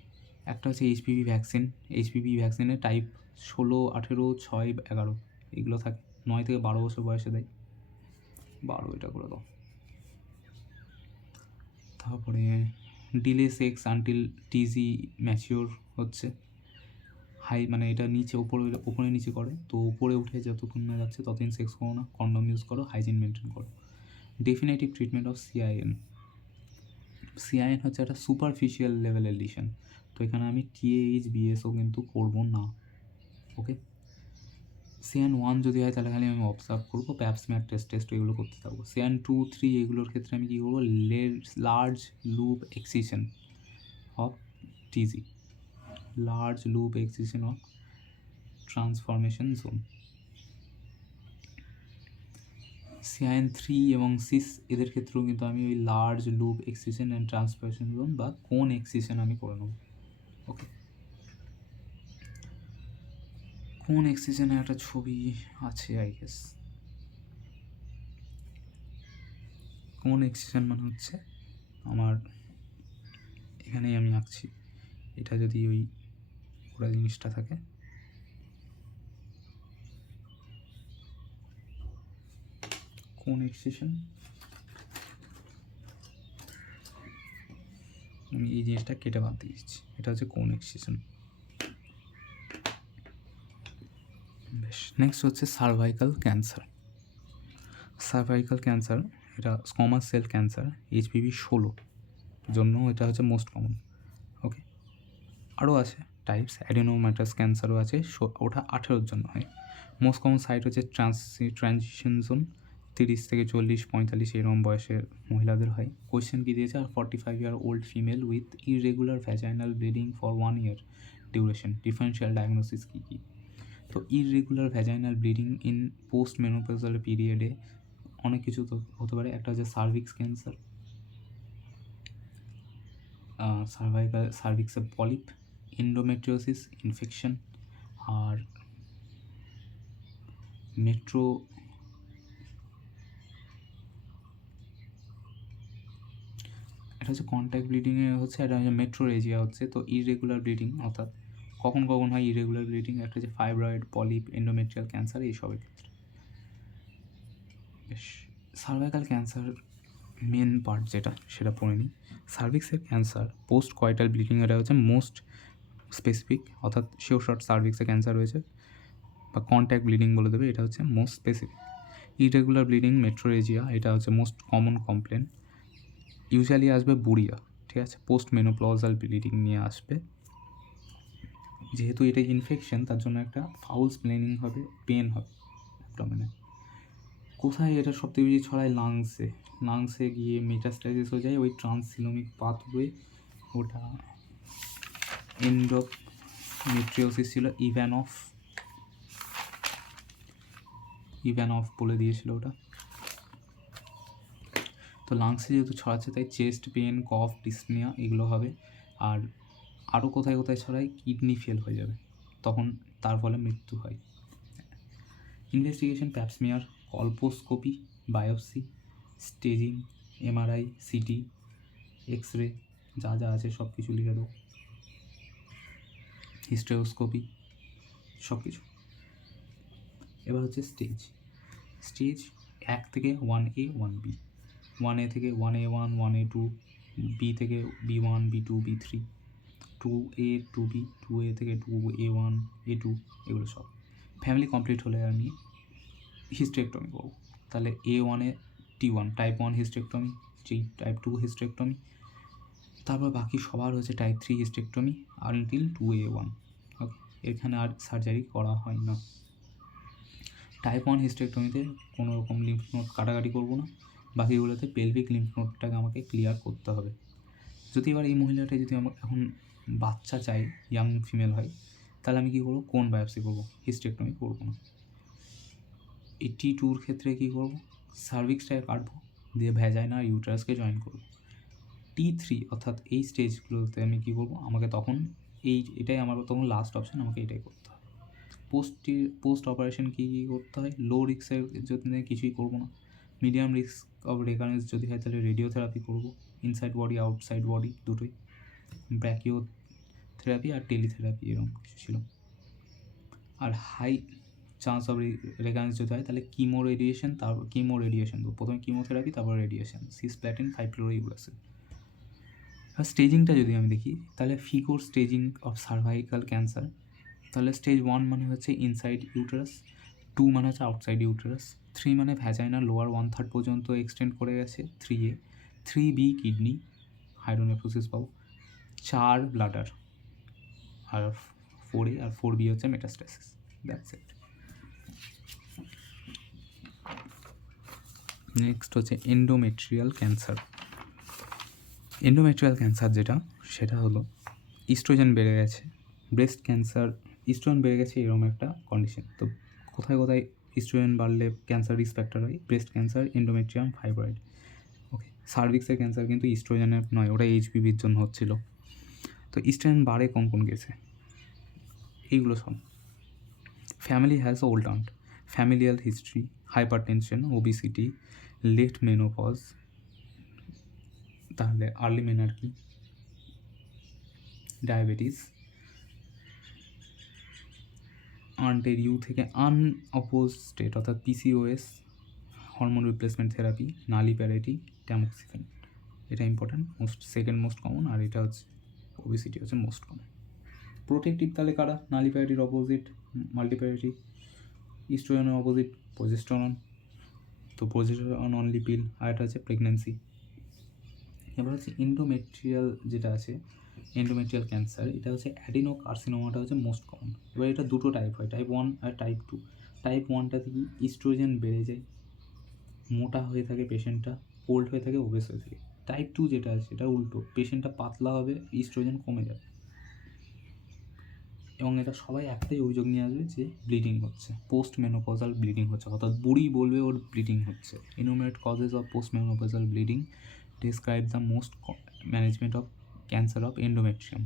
একটা হচ্ছে HPV ভ্যাকসিন। HPV ভ্যাকসিনের টাইপ 16, 18, 6, 11 এগুলো থাকে। 9 থেকে 12 বছর বয়সে দেয়, 12 এটা করে দাও। তারপরে delay sex until TG mature হচ্ছে, হাই মানে এটা নিচে উপরে নিচে করে, তো উপরে উঠে যতক্ষণ না যাচ্ছে ততদিন সেক্স করো না, কন্ডম ইউজ করো, হাইজিন মেনটেন করো। ডেফিনেটিভ ট্রিটমেন্ট অফ CIN হচ্ছে একটা সুপারফিশিয়াল লেভেলের লিশন, তো এখানে আমি TAH-BSও কিন্তু করবো না। ওকে, CIN 1 যদি হয় তাহলে খালি আমি অবজার্ভ করবো, প্যাপস্মিয়ার টেস্ট এগুলো করতে থাকবো। CIN 2, 3 এগুলোর ক্ষেত্রে আমি কী করবো? Large loop excision of TG, large loop excision of transformation zone. CIN 3 এবং 6 এদের ক্ষেত্রেও কিন্তু আমি ওই large loop excision and transformation zone বা কোন এক্সিশন আমি করে নেব। ওকে, কোন এক্সিশনের একটা ছবি আছে আই গেস। কোন এক্সিশন মানে হচ্ছে আমার এখানেই আমি আঁকছি, এটা যদি ওই পুরো জিনিসটা থাকে, কোন এক্সিশন, আমি এই জিনিসটা কেটে বাদ দিয়ে দিচ্ছি, এটা হচ্ছে কোন এক্সিশন। বেশ, নেক্সট হচ্ছে সার্ভাইকাল ক্যান্সার। এটা স্কোয়ামাস সেল ক্যান্সার, HPV 16 জন্য এটা হচ্ছে মোস্ট কমন। ওকে, আরও আছে টাইপস, অ্যাডিনোমাটাস ক্যান্সারও আছে, ওটা 18 জন্য হয়। মোস্ট কমন সাইট হচ্ছে ট্রানজিশন জোন, 30 থেকে 40, 45 এরকম বয়সের মহিলাদের হয়। কোয়েশ্চেন কী দিয়েছে? 45-year-old female with irregular vaginal bleeding for 1 year duration, differential diagnosis কী কী? তো irregular vaginal bleeding in post menopausal পিরিয়ডে অনেক কিছু তো হতে পারে। একটা হচ্ছে সার্ভিক্স ক্যান্সার, সার্ভিক্সে পলিপ, এন্ডোমেট্রিওসিস ইনফেকশন, আর এটা হচ্ছে কন্ট্যাক্ট ব্লিডিংয়ে হচ্ছে, এটা হচ্ছে মেট্রোরেজিয়া হচ্ছে। তো ইরেগুলার ব্লিডিং অর্থাৎ কখন হয় ইরেগুলার ব্লিডিং, একটা হচ্ছে ফাইব্রয়েড, পলিপ, এন্ডোমেট্রিয়াল ক্যান্সার এইসবের ক্ষেত্রে। বেশ, সার্ভাইকাল ক্যান্সার মেন পার্ট যেটা সেটা পড়ে নিই। সার্ভিক্সের ক্যান্সার পোস্ট কয়টাল ব্লিডিং, এটা হচ্ছে মোস্ট স্পেসিফিক, অর্থাৎ শিওর শর্ট সার্ভিক্সে ক্যান্সার রয়েছে বা কন্ট্যাক্ট ব্লিডিং বলে দেবে, এটা হচ্ছে most specific. Irregular bleeding metrorrhagia, এটা হচ্ছে মোস্ট কমন কমপ্লেন। ইউজুয়ালি আসবে বুড়িয়া, ঠিক আছে, পোস্ট মেনোপজাল ব্লিডিং নিয়ে আসবে। যেহেতু এটা ইনফেকশন তার জন্য একটা ফাউল স্প্লেনিং হবে, পেন হবে অ্যাবডোমেনে। কোথায় এটা সবথেকে বেশি ছড়ায়? লাংসে গিয়ে মেটাস্টাইসিস হয়ে যায় ওই ট্রান্সসিলোমিক পাথওয়ে, ওটা এন্ডোমেট্রিওসিস ছিল, ইভ্যানফ বলে দিয়েছিল ওটা। তো লাংসে যেহেতু ছড়াচ্ছে তাই চেস্ট পেন, কফ, ডিসনিয়া এগুলো হবে। আর আরও কোথায় কোথায় ছড়ায়? কিডনি ফেল হয়ে যাবে, তখন তার ফলে মৃত্যু হয়। Investigation Pap smear, colposcopy, biopsy, staging, MRI, city, X ray, যা যা আছে সব কিছু লিখে দেবো, হিস্টেরোস্কোপি, সব কিছু। এবার হচ্ছে স্টেজ 1 থেকে 1A 1B, 1A থেকে 1A1 1A2, B থেকে B1 B2 B3, 2A 2B, 2A থেকে 2A1 A2, এগুলো সব। ফ্যামিলি কমপ্লিট হলে আমি হিস্টেরেক্টমি করবো, তাহলে A1-এ T1 type 1 hysterectomy, type 2 hysterectomy, তারপর বাকি সবার হচ্ছে টাইপ 3 হিস্টেরেক্টমি আনটিল 2A1। ওকে, এখানে আর সার্জারি করা হয় না। টাইপ 1 হিস্টেরেক্টমিতে কোনো রকম লিম্ফ নোড কাটাকাটি করবো না, বাকিগুলোতে পেলভিক লিম্ফ নোডটাকে আমাকে ক্লিয়ার করতে হবে। যদি এবার এই মহিলাটা যদি আমার এখন বাচ্চা চাই, ইয়াং ফিমেল হয়, তাহলে আমি কী করবো? কোন বায়োপসি করবো, হিস্টেরেক্টমি করবো না। এই T2-র ক্ষেত্রে কী করবো? সার্ভিক্সটাকে কাটবো, দিয়ে ভ্যাজাইনা আর ইউটারাসকে জয়েন করবো। T3 অর্থাৎ এই স্টেজগুলোতে আমি কী করবো? আমাকে তখন এটাই আমার তখন লাস্ট অপশান, আমাকে এটাই করতে হবে। পোস্ট অপারেশন কী করতে হয়? লো রিস্কের যদি কিছুই করবো না, মিডিয়াম রিস্ক অফ রেকারেন্স যদি হয় তাহলে রেডিওথেরাপি করবো, ইনসাইড বডি আউটসাইড বডি দুটোই, ব্র্যাকিওথেরাপি আর টেলিথেরাপি এরকম কিছু ছিল। আর হাই চান্স অফ রেকারেন্স যদি হয় তাহলে কিমো রেডিয়েশন দেবো, প্রথমে কিমোথেরাপি তারপর রেডিয়েশন, সিসপ্ল্যাটিন 5-fluorouracil। আর স্টেজিংটা যদি আমি দেখি তাহলে ফিগোর স্টেজিং অফ সার্ভাইকাল ক্যান্সার, তাহলে স্টেজ 1 মানে হচ্ছে ইনসাইড ইউটারাস, 2 মানে হচ্ছে আউটসাইড ইউটারাস, 3 মানে ভ্যাজাইনা লোয়ার 1/3 পর্যন্ত এক্সটেন্ড করে গেছে, 3A, 3B কিডনি হাইড্রোনেফ্রোসিস পাবো, 4 ব্লাডার, আর 4A আর 4B হচ্ছে মেটাস্টাসিস। That's it. নেক্সট হচ্ছে এন্ডোমেট্রিয়াল ক্যান্সার। এন্ডোমেট্রিয়াল ক্যান্সার যেটা, সেটা হলো ইস্ট্রোজেন বেড়ে গেছে, ব্রেস্ট ক্যান্সার, ইস্ট্রোজেন বেড়ে গেছে এরকম একটা কন্ডিশন। তো কোথায় কোথায় ইস্ট্রোজেন বাড়লে ক্যান্সার রিস্ক ফ্যাক্টর হয়? Breast cancer, endometrium, fibroid. Okay, সার্ভিক্সের ক্যান্সার কিন্তু ইস্ট্রোজেনের নয়, ওটা HPVর জন্য হচ্ছিল। তো ইস্ট্রোজেন বাড়ে কোন কোন কেসে? এইগুলো সব। Family has old aunt, familial history, hypertension, obesity, late menopause, তাহলে আর্লি মেনার্কি, ডায়াবেটিস, আন্টের ইউ থেকে আনঅপোজ স্টেট অর্থাৎ PCOS, hormone replacement therapy, nulliparity, tamoxifen, এটা ইম্পর্ট্যান্ট, সেকেন্ড মোস্ট কমন। আর এটা হচ্ছে ওবিসিটি হচ্ছে মোস্ট কমন। প্রোটেক্টিভ তাহলে কারা? নালিপ্যারিটির অপোজিট মাল্টিপ্যারিটি, ইস্ট্রোজেনের অপোজিট প্রজেস্টেরন, তো প্রজেস্টেরন অনলি পিল, আর এটা হচ্ছে প্রেগনেন্সি। এবার হচ্ছে এন্ডোমেট্রিয়াল যেটা আছে, এন্ডোমেট্রিয়াল ক্যান্সার, এটা হচ্ছে অ্যাডিনোকার্সিনোমাটা হচ্ছে মোস্ট কমন। এবার এটা দুটো টাইপ হয়, টাইপ 1 আর টাইপ 2। টাইপ 1টাতে কি ইস্ট্রোজেন বেড়ে যায়, মোটা হয়ে থাকে পেশেন্টটা, কোল্ড হয়ে থাকে, ওবেস হয়ে থাকে। টাইপ 2 যেটা আছে সেটা উল্টো, পেশেন্টটা পাতলা হবে, ইস্ট্রোজেন কমে যাবে। এবং এটা সবাই একটাই অভিযোগ নিয়ে আসবে যে ব্লিডিং হচ্ছে, পোস্ট মেনোপজাল ব্লিডিং হচ্ছে, অর্থাৎ বুড়ি বলবে ওর ব্লিডিং হচ্ছে। Enumerate causes of post menopausal bleeding, describe the most management of cancer of endometrium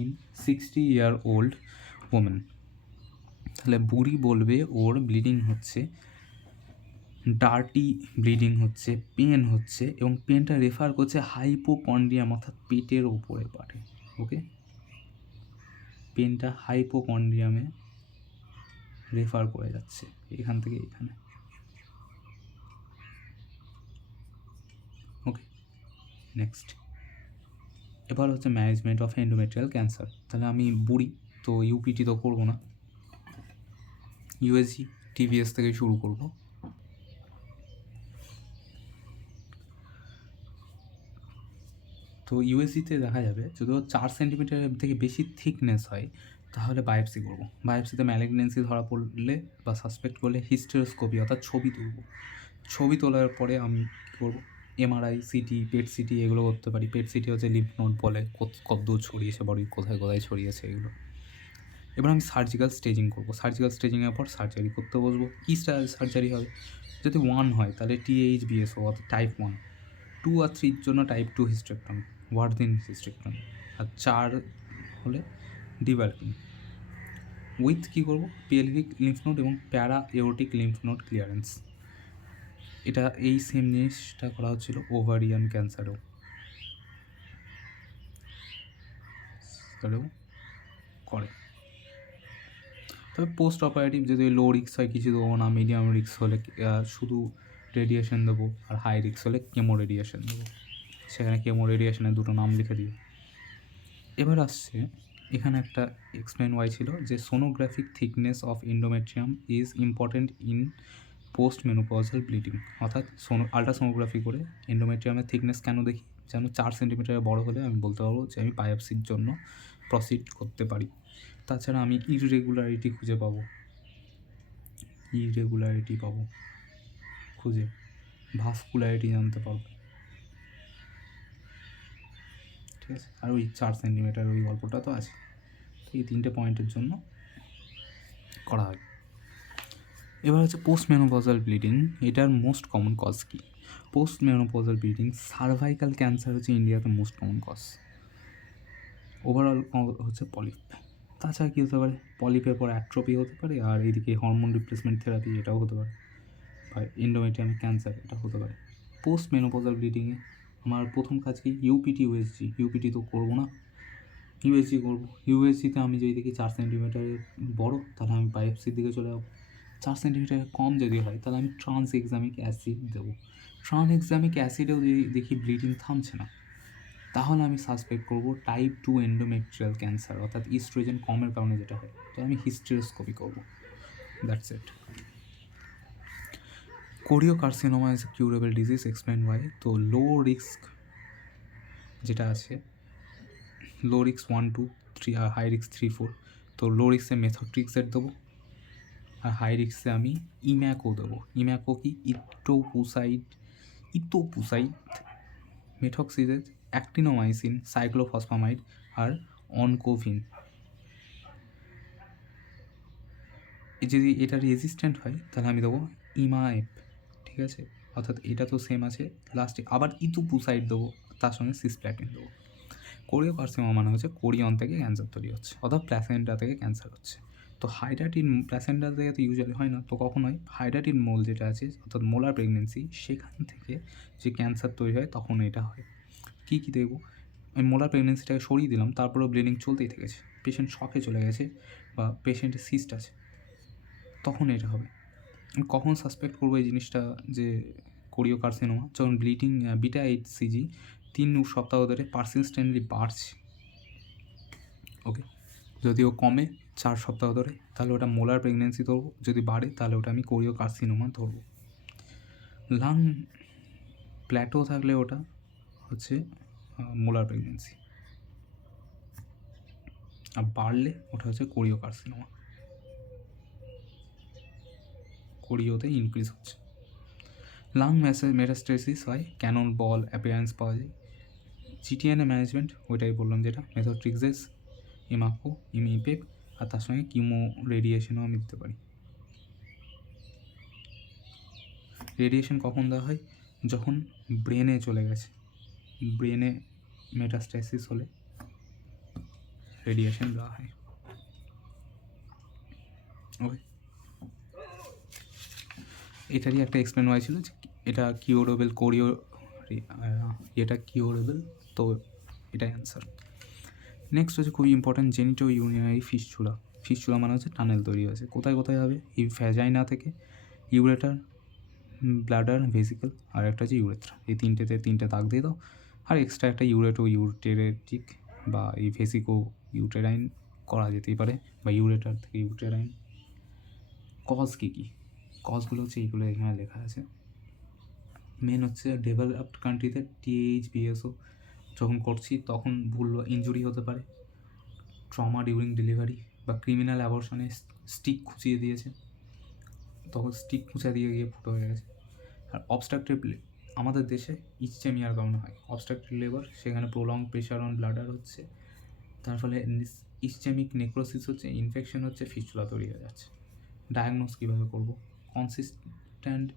in 60-year-old women. তাহলে বুড়ি বলবে ওর ব্লিডিং হচ্ছে, ডার্টি ব্লিডিং হচ্ছে, পেন হচ্ছে, এবং পেনটা রেফার করছে হাইপোকন্ড্রিয়াম অর্থাৎ পেটের ওপরে পারে। ওকে, পেনটা হাইপোকন্ড্রিয়ামে রেফার করে যাচ্ছে এখান থেকে এখানে। ওকে, নেক্সট এবার হচ্ছে ম্যানেজমেন্ট অফ এন্ডোমেট্রিয়াল ক্যান্সার। তাহলে আমি বুড়ি, তো ইউপিটি তো করবো না, ইউএসজি টিভিএস থেকে শুরু করব। তো ইউএসজিতে দেখা যাবে যদি 4 সেন্টিমিটারের থেকে বেশি থিকনেস হয় তাহলে বায়োপসি করবো। বায়োপসিতে ম্যালিগনেন্সি ধরা পড়লে বা সাসপেক্ট করলে হিস্টেরোস্কোপি অর্থাৎ ছবি তুলব। ছবি তোলার পরে আমি কী করবো, এমআরআই, সিটি, পেট সিটি এগুলো করতে পারি। পেট সিটি হচ্ছে লিম্ফ নোড বলে কতদূর ছড়িয়েছে বডির, কোথায় কোথায় ছড়িয়েছে এগুলো। এবার আমি সার্জিক্যাল স্টেজিং করবো। সার্জিক্যাল স্টেজিংয়ের পর সার্জারি করতে বসবো। কী সার্জারি হবে, যদি 1 হয় তাহলে THBSO অর্থাৎ টাইপ 1, 2 আর 3 জন্য টাইপ 2 হিস্টেক্টমি, ওয়ার্দিন হিস্টেক্টমি, আর 4 হলে ডিভেলপিং। উইথ কী করবো, পেলভিক লিম্ফ নোড এবং প্যারা এওরটিক লিম্ফ নোড ক্লিয়ারেন্স। এটা এই সেম জিনিসটা করা হচ্ছিল ওভারিয়ান ক্যান্সারেও, তাহলেও করে। তবে পোস্ট অপারেটিভ যদি লো রিক্স হয় কিছু দেবো না, মিডিয়াম রিক্স হলে শুধু রেডিয়েশন দেবো, আর হাই রিক্স হলে কেমো রেডিয়েশন দেবো। সেখানে কেমো রেডিয়েশনের দুটো নাম লিখে দিই। এবার আসছে এখানে একটা এক্সপ্লেন ওয়াই ছিল যে sonographic thickness of endometrium is important in post menopausal bleeding. অর্থাৎ আল্ট্রাসোনোগ্রাফি করে এন্ডোমেট্রিয়ামের থিকনেস কেন দেখি, যেন 4 সেন্টিমিটারের বড় হলে আমি বলতে পারবো যে আমি বায়োপসির জন্য প্রসিড করতে পারি। তাছাড়া আমি ইররেগুলারিটি খুঁজে পাবো, ইররেগুলারিটি পাবো খুঁজে, ভাস্কুলারিটি জানতে পারবো, ঠিক আছে। আর ওই 4 সেন্টিমিটার ওই গল্পটা তো আছে। তো এই 3টে পয়েন্টের জন্য করা হয়। এবার হচ্ছে পোস্ট মেনোপজাল ব্লিডিং, এটার মোস্ট কমন কজ কী? Post menopausal bleeding cervical cancer হচ্ছে ইন্ডিয়াতে মোস্ট কমন কজ। ওভারঅল হচ্ছে পলিপ। তাছাড়া কী হতে পারে, পলিপের পর অ্যাট্রোপি হতে পারে, আর এদিকে হরমোন রিপ্লেসমেন্ট থেরাপি এটাও হতে পারে, বা এন্ডোমেট্রিয়াম ক্যান্সার এটা হতে পারে। পোস্ট মেনোপজাল ব্লিডিংয়ে আমার প্রথম কাজ কি, ইউপিটি ইউএসজি। ইউপিটি তো করবো না, ইউএসজি করবো। ইউএসজিতে আমি যদি দেখি 4 সেন্টিমিটারের বড় তাহলে আমি বায়োপসির দিকে চলে যাবো। 4 সেন্টিমিটারের কম যদি হয় তাহলে আমি ট্রান্স এক্সামিক অ্যাসিড দেবো। ট্রান্স এক্সামিক অ্যাসিডেও যদি দেখি ব্লিডিং থামছে না তাহলে আমি সাসপেক্ট করবো টাইপ 2 এন্ডোমেট্রিয়াল ক্যান্সার, অর্থাৎ ইস্ট্রোজেন কমের কারণে যেটা হয়। তো আমি হিস্টেরোস্কোপি করবো, that's it. Choriocarcinoma is a curable disease, explain why. তো লো রিস্ক যেটা আছে, লো রিস্ক 1, 2, 3 আর হাই রিস্ক 3, 4। তো লো রিস্কে মেথোট্রিক্সেট দেবো, আর হাই রিস্কে আমি ইম্যাকো দেবো। ইম্যাকো কি, ইটোপুসাইড, মেথক্সিজেজ, অ্যাক্টিনোমাইসিন, সাইক্লোফসফামাইড আর অনকোভিন। যদি এটা রেজিস্ট্যান্ট হয় তাহলে আমি দেবো ইমাএপ, ঠিক আছে। অর্থাৎ এটা তো সেম আছে, লাস্টে আবার ইতুপুসাইড দেবো, তার সঙ্গে সিসপ্ল্যাটিন দেবো। কোরিওকার্সিনোমা মানে হচ্ছে কোরিয়ন থেকে ক্যান্সার তৈরি হচ্ছে, অর্থাৎ প্ল্যাসেন্টা থেকে ক্যান্সার হচ্ছে। তো হাইড্রাটিন প্ল্যাসেন্টা থেকে তো ইউজুয়ালি হয় না, তো কখন হয়, হাইড্রাটিন মোল যেটা আছে অর্থাৎ মোলার প্রেগনেন্সি, সেখান থেকে যে ক্যান্সার তৈরি হয় তখন এটা হয়। কী কী দেখবো, আমি মোলার প্রেগনেন্সিটাকে সরিয়ে দিলাম, তারপরেও ব্লিডিং চলতেই থেকেছে, পেশেন্ট শকে চলে গেছে বা পেশেন্টের সিস্ট আছে, তখন এটা হবে। আমি কখন সাসপেক্ট করবো এই জিনিসটা যে কোরিওকার্সিনোমা, যখন ব্লিডিং বিটা 8 CG 3 সপ্তাহ ধরে পারসিস্টেন্টলি বাড়ছে, ওকে। যদিও কমে 4 সপ্তাহ ধরে তাহলে ওটা মোলার প্রেগনেন্সি ধরবো, যদি বাড়ে তাহলে ওটা আমি কোরিওকার্সিনোমা ধরবো। লাং প্ল্যাটো থাকলে ওটা হচ্ছে মোলার প্রেগনেন্সি, আর বাড়লে ওটা হচ্ছে কোরিওকার্সিনোমা, কোরিওতে ইনক্রিজ হচ্ছে। লাং মেটাস্টেসিস হয়, ক্যানন বল অ্যাপিয়ারেন্স পাওয়া যায়। জিটিএনএ ম্যানেজমেন্ট ওইটাই বললাম যেটা, মেথোট্রিক্সেস, ইমাকো, ইমিপেপ, আর তার সঙ্গে কিমো রেডিয়েশনও আমি দিতে পারি। রেডিয়েশন কখন দেওয়া হয়, যখন ব্রেনে চলে গেছে, ব্রেনে মেটাস্টেসিস হলে রেডিয়েশন দেওয়া হয়, ওকে। এটারই একটা এক্সপ্লেন ওয়াই ছিল যে এটা কিউরেবল, এটা কিউরেবল, তো এটাই অ্যান্সার। নেক্সট হচ্ছে খুবই important, genito urinary fistula. Fistula মানে হচ্ছে টানেল তৈরি হয়েছে, কোথায় কোথায় হবে, এই ভ্যাজাইনা থেকে, ইউরেটার, ব্লাডার, ভেসিকল, আর একটা হচ্ছে ইউরেথ্রা। এই 3টে দাগ দিয়ে দাও, আর এক্সট্রা একটা ইউরেটো ইউটেরেটিক বা এই ভেসিকো ইউটেরাইন করা যেতেই পারে, বা ইউরেটার থেকে ইউটেরাইন। কজ কী কী? কজগুলো হচ্ছে এইগুলো এখানে লেখা আছে। মেন হচ্ছে ডেভেলপড কান্ট্রিতে THBSO যখন করছি তখন ভুল ইনজুরি হতে পারে, ট্রমা ডিউরিং ডেলিভারি, বা ক্রিমিনাল অ্যাবর্শনে স্টিক খুঁচিয়ে দিয়েছে, তখন স্টিক খুঁচা দিয়ে গিয়ে ফুটো হয়ে গেছে। আর অবস্ট্রাকটিভ আমাদের দেশে ইচচেমিয়ার কারণে হয় অবস্ট্রাকটিভ লেবার, সেখানে প্রলং প্রেশার অন ব্লাডার হচ্ছে, তার ফলে ইসচেমিক নেক্রোসিস হচ্ছে, ইনফেকশন হচ্ছে, ফিস্টুলা তৈরি হয়ে যাচ্ছে। ডায়াগনোস কীভাবে করবো? Consistent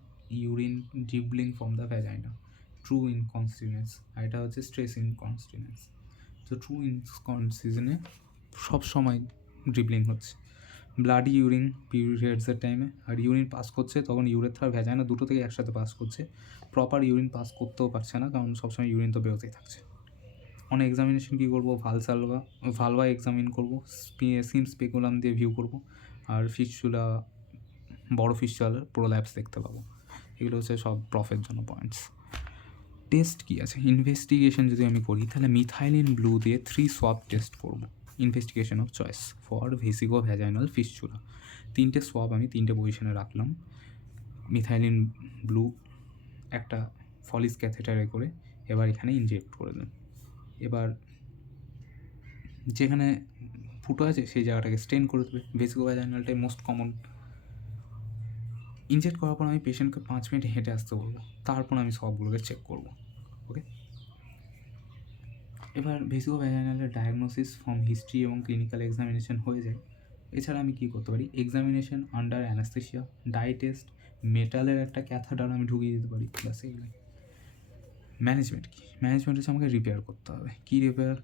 urine dribbling from the vagina, true incontinence, আর এটা হচ্ছে স্ট্রেস ইনকনস্টিনেন্স। তো ট্রু ইনকনস্টিনেন্সে সবসময় ড্রিবলিং হচ্ছে, ব্লাডি ইউরিন পিরিয়ডসের টাইমে, আর ইউরিন পাস করছে তখন ইউরেথ্রা ভ্যাজাইনা দুটো থেকে একসাথে পাস করছে, প্রপার ইউরিন পাস করতেও পারছে না কারণ সবসময় ইউরিন তো বেরোতেই থাকছে। অন এক্সামিনেশন কী করবো? ভালভা এক্সামিন করবো, সিম স্পেকুলাম দিয়ে ভিউ করবো, আর ফিস্চুলা বড় ফিস্চুলার প্রোল্যাপস দেখতে পাবো। এগুলো হচ্ছে সব প্রফের জন্য পয়েন্টস। টেস্ট কী আছে? ইনভেস্টিগেশন যদি আমি করি তাহলে মিথাইলিন ব্লু দিয়ে 3 সোয়াব টেস্ট করবো, investigation of choice for vesico vaginal fistula. 3টে সোয়াব আমি 3টে পজিশনে রাখলাম, মিথাইলিন ব্লু একটা ফলিস ক্যাথেটারে করে এবার এখানে ইনজেক্ট করে দেন। এবার যেখানে ফুটো আছে সেই জায়গাটাকে স্টেন করে দেবে, ভেসিকো ভ্যাজাইনালটাই মোস্ট কমন। ইনজেক্ট করার পর আমি পেশেন্টকে 5 মিনিট হেঁটে আসতে বলবো, তারপর আমি সবগুলোকে চেক করবো। ওকে, এবার ভেসিকো ভ্যাজাইনালের ডায়াগনোসিস ফ্রম হিস্ট্রি এবং ক্লিনিক্যাল এক্সামিনেশন হয়ে যায়। এছাড়া আমি কী করতে পারি? Examination under anaesthesia, die test, মেটালের একটা ক্যাথাডার আমি ঢুকিয়ে দিতে পারি, ব্যাস এইগুলোই। ম্যানেজমেন্ট কী? ম্যানেজমেন্ট হচ্ছে আমাকে রিপেয়ার করতে হবে। কী রিপেয়ার?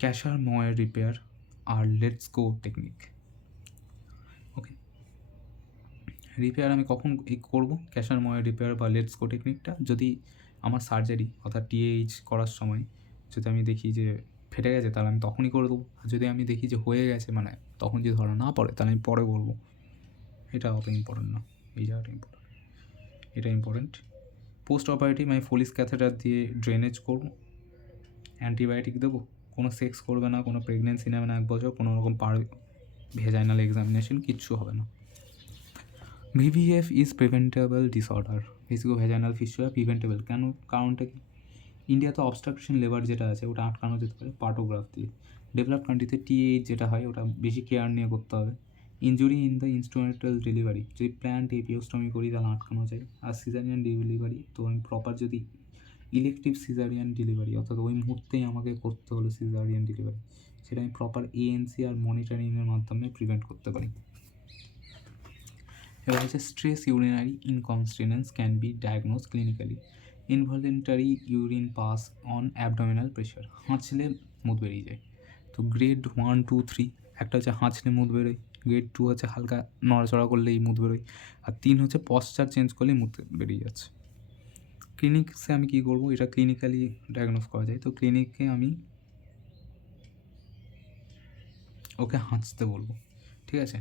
ক্যাশার ময়ের রিপেয়ার আর Latzko technique. Okay, repair আমি কখন করবো? ক্যাশার ময়ের রিপেয়ার বা লেটস গো টেকনিকটা যদি আমার সার্জারি অর্থাৎ TH করার সময় যদি আমি দেখি যে ফেটে গেছে তাহলে আমি তখনই করে দেবো, আর যদি আমি দেখি যে হয়ে গেছে মানে তখন যদি ধরা না পড়ে তাহলে আমি পরে করবো। এটা অত ইম্পর্টেন্ট না, এই জায়গাটা ইম্পর্টেন্ট, এটা ইম্পর্টেন্ট। পোস্ট অপারেটিভ আমি ফলিস ক্যাথেটার দিয়ে ড্রেনেজ করবো, অ্যান্টিবায়োটিক দেবো, কোনো সেক্স করবে না, কোনো প্রেগনেন্সি নেবে না 1 বছর, কোনো রকম ভেজাইনাল এক্সামিনেশন কিচ্ছু হবে না। VVF is preventable disorder, vesico vaginal fistula preventable কেন? কারণটা কি? ইন্ডিয়াতে অবস্ট্রাকশন লেবার যেটা আছে ওটা আটকানো যেতে পারে পার্টোগ্রাফ দিয়ে। ডেভেলপ কান্ট্রিতে TH যেটা হয় ওটা বেশি কেয়ার নিয়ে করতে হবে। Injury in the instrumental delivery, যদি প্ল্যান্ট এপিওস্টমি করি তাহলে আটকানো যায়। আর সিজারিয়ান ডেলিভারি তো আমি প্রপার যদি ইলেকটিভ সিজারিয়ান ডেলিভারি অর্থাৎ ওই মুহূর্তেই আমাকে করতে হলো সিজারিয়ান ডেলিভারি, সেটা আমি প্রপার ANC আর মনিটরিংয়ের মাধ্যমে প্রিভেন্ট করতে পারি। এবার হচ্ছে stress urinary incontinence can be diagnose clinically, involuntary urine pass on abdominal pressure, হাঁচলে মুদ বেরিয়ে যায়। তো গ্রেড 1, 2, 3 একটা হচ্ছে হাঁচলে মুদ বেরোয়, গ্রেড 2 হচ্ছে হালকা নড়াচড়া করলেই মুদ বেরোয়, আর 3 হচ্ছে পশ্চার চেঞ্জ করলেই মুদ বেরিয়ে যাচ্ছে। ক্লিনিক্সে আমি কী করবো? এটা ক্লিনিক্যালি ডায়াগনোজ করা যায়। তো ক্লিনিকে আমি ওকে হাঁচতে বলবো, ঠিক আছে?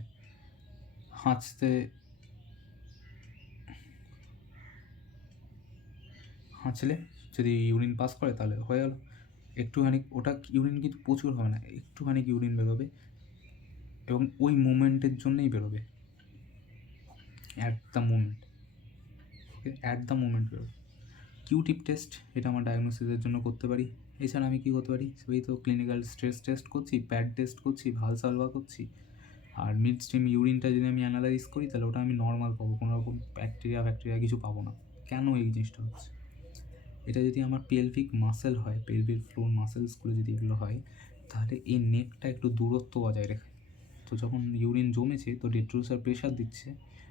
হাঁচলে যদি ইউরিন পাস করে তাহলে হয়ে গেল। একটুখানি ওটা ইউরিন কিন্তু প্রচুর হবে না, একটুখানি ইউরিন বেরোবে এবং ওই মুমেন্টের জন্যই বেরোবে, at the moment, okay, at the moment বেরোবে। কিউটিপ টেস্ট, এটা আমার ডায়াগনোসিসের জন্য করতে পারি। এছাড়া আমি কী করতে পারি? ওই তো ক্লিনিক্যাল স্ট্রেস টেস্ট করছি, প্যাড টেস্ট করছি, ভালসালভা করছি, আর মিড স্ট্রিম ইউরিনটা যদি আমি অ্যানালাইজ করি তাহলে ওটা আমি নর্মাল পাবো, কোনো রকম ব্যাকটেরিয়া কিছু পাবো না। কেন এই জিনিসটা হচ্ছে? এটা যদি আমার পেলভিক মাসেল হয়, পেলভিক ফ্লোর মাসেলসগুলো যদি এগুলো হয় তাহলে এই নেকটা একটু দূরত্ব বজায় রাখে। তো যখন ইউরিন জমেছে তো ডেট্রোসার প্রেশার দিচ্ছে,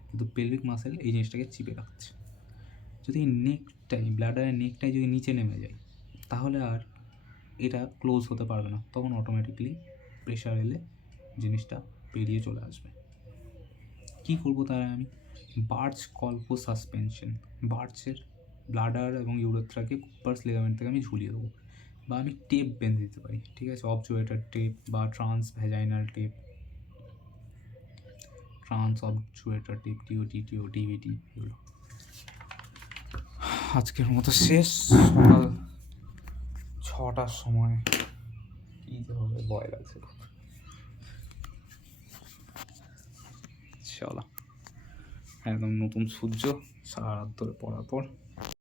কিন্তু পেলভিক মাসেল এই জিনিসটাকে চিপে রাখছে। যদি নেকটাই ব্লাডারের নেকটাই যদি নিচে নেমে যায় তাহলে আর এটা ক্লোজ হতে পারবে না, তখন অটোমেটিকলি প্রেশার এলে জিনিসটা বেরিয়ে চলে আসবে। কী করবো তাহলে? আমি বার্চ কল্পো সাসপেনশন, বার্চের ব্লাডার এবং ইউরেথ্রাকে কুপার্স লিগামেন্ট থেকে আমি ঝুলিয়ে দেবো, বা আমি টেপ বেঁধে দিতে পারি, ঠিক আছে? অবজুয়েটার টেপ বা trans vaginal tape, trans obturator tape, TOT, DVT, এগুলো। আজকের মতো শেষ। সকাল 6টার সময়, কী যে হবে ভয় লাগছে খুব। চলো, একদম নতুন সূর্য সারা রাত ধরে পড়ার পর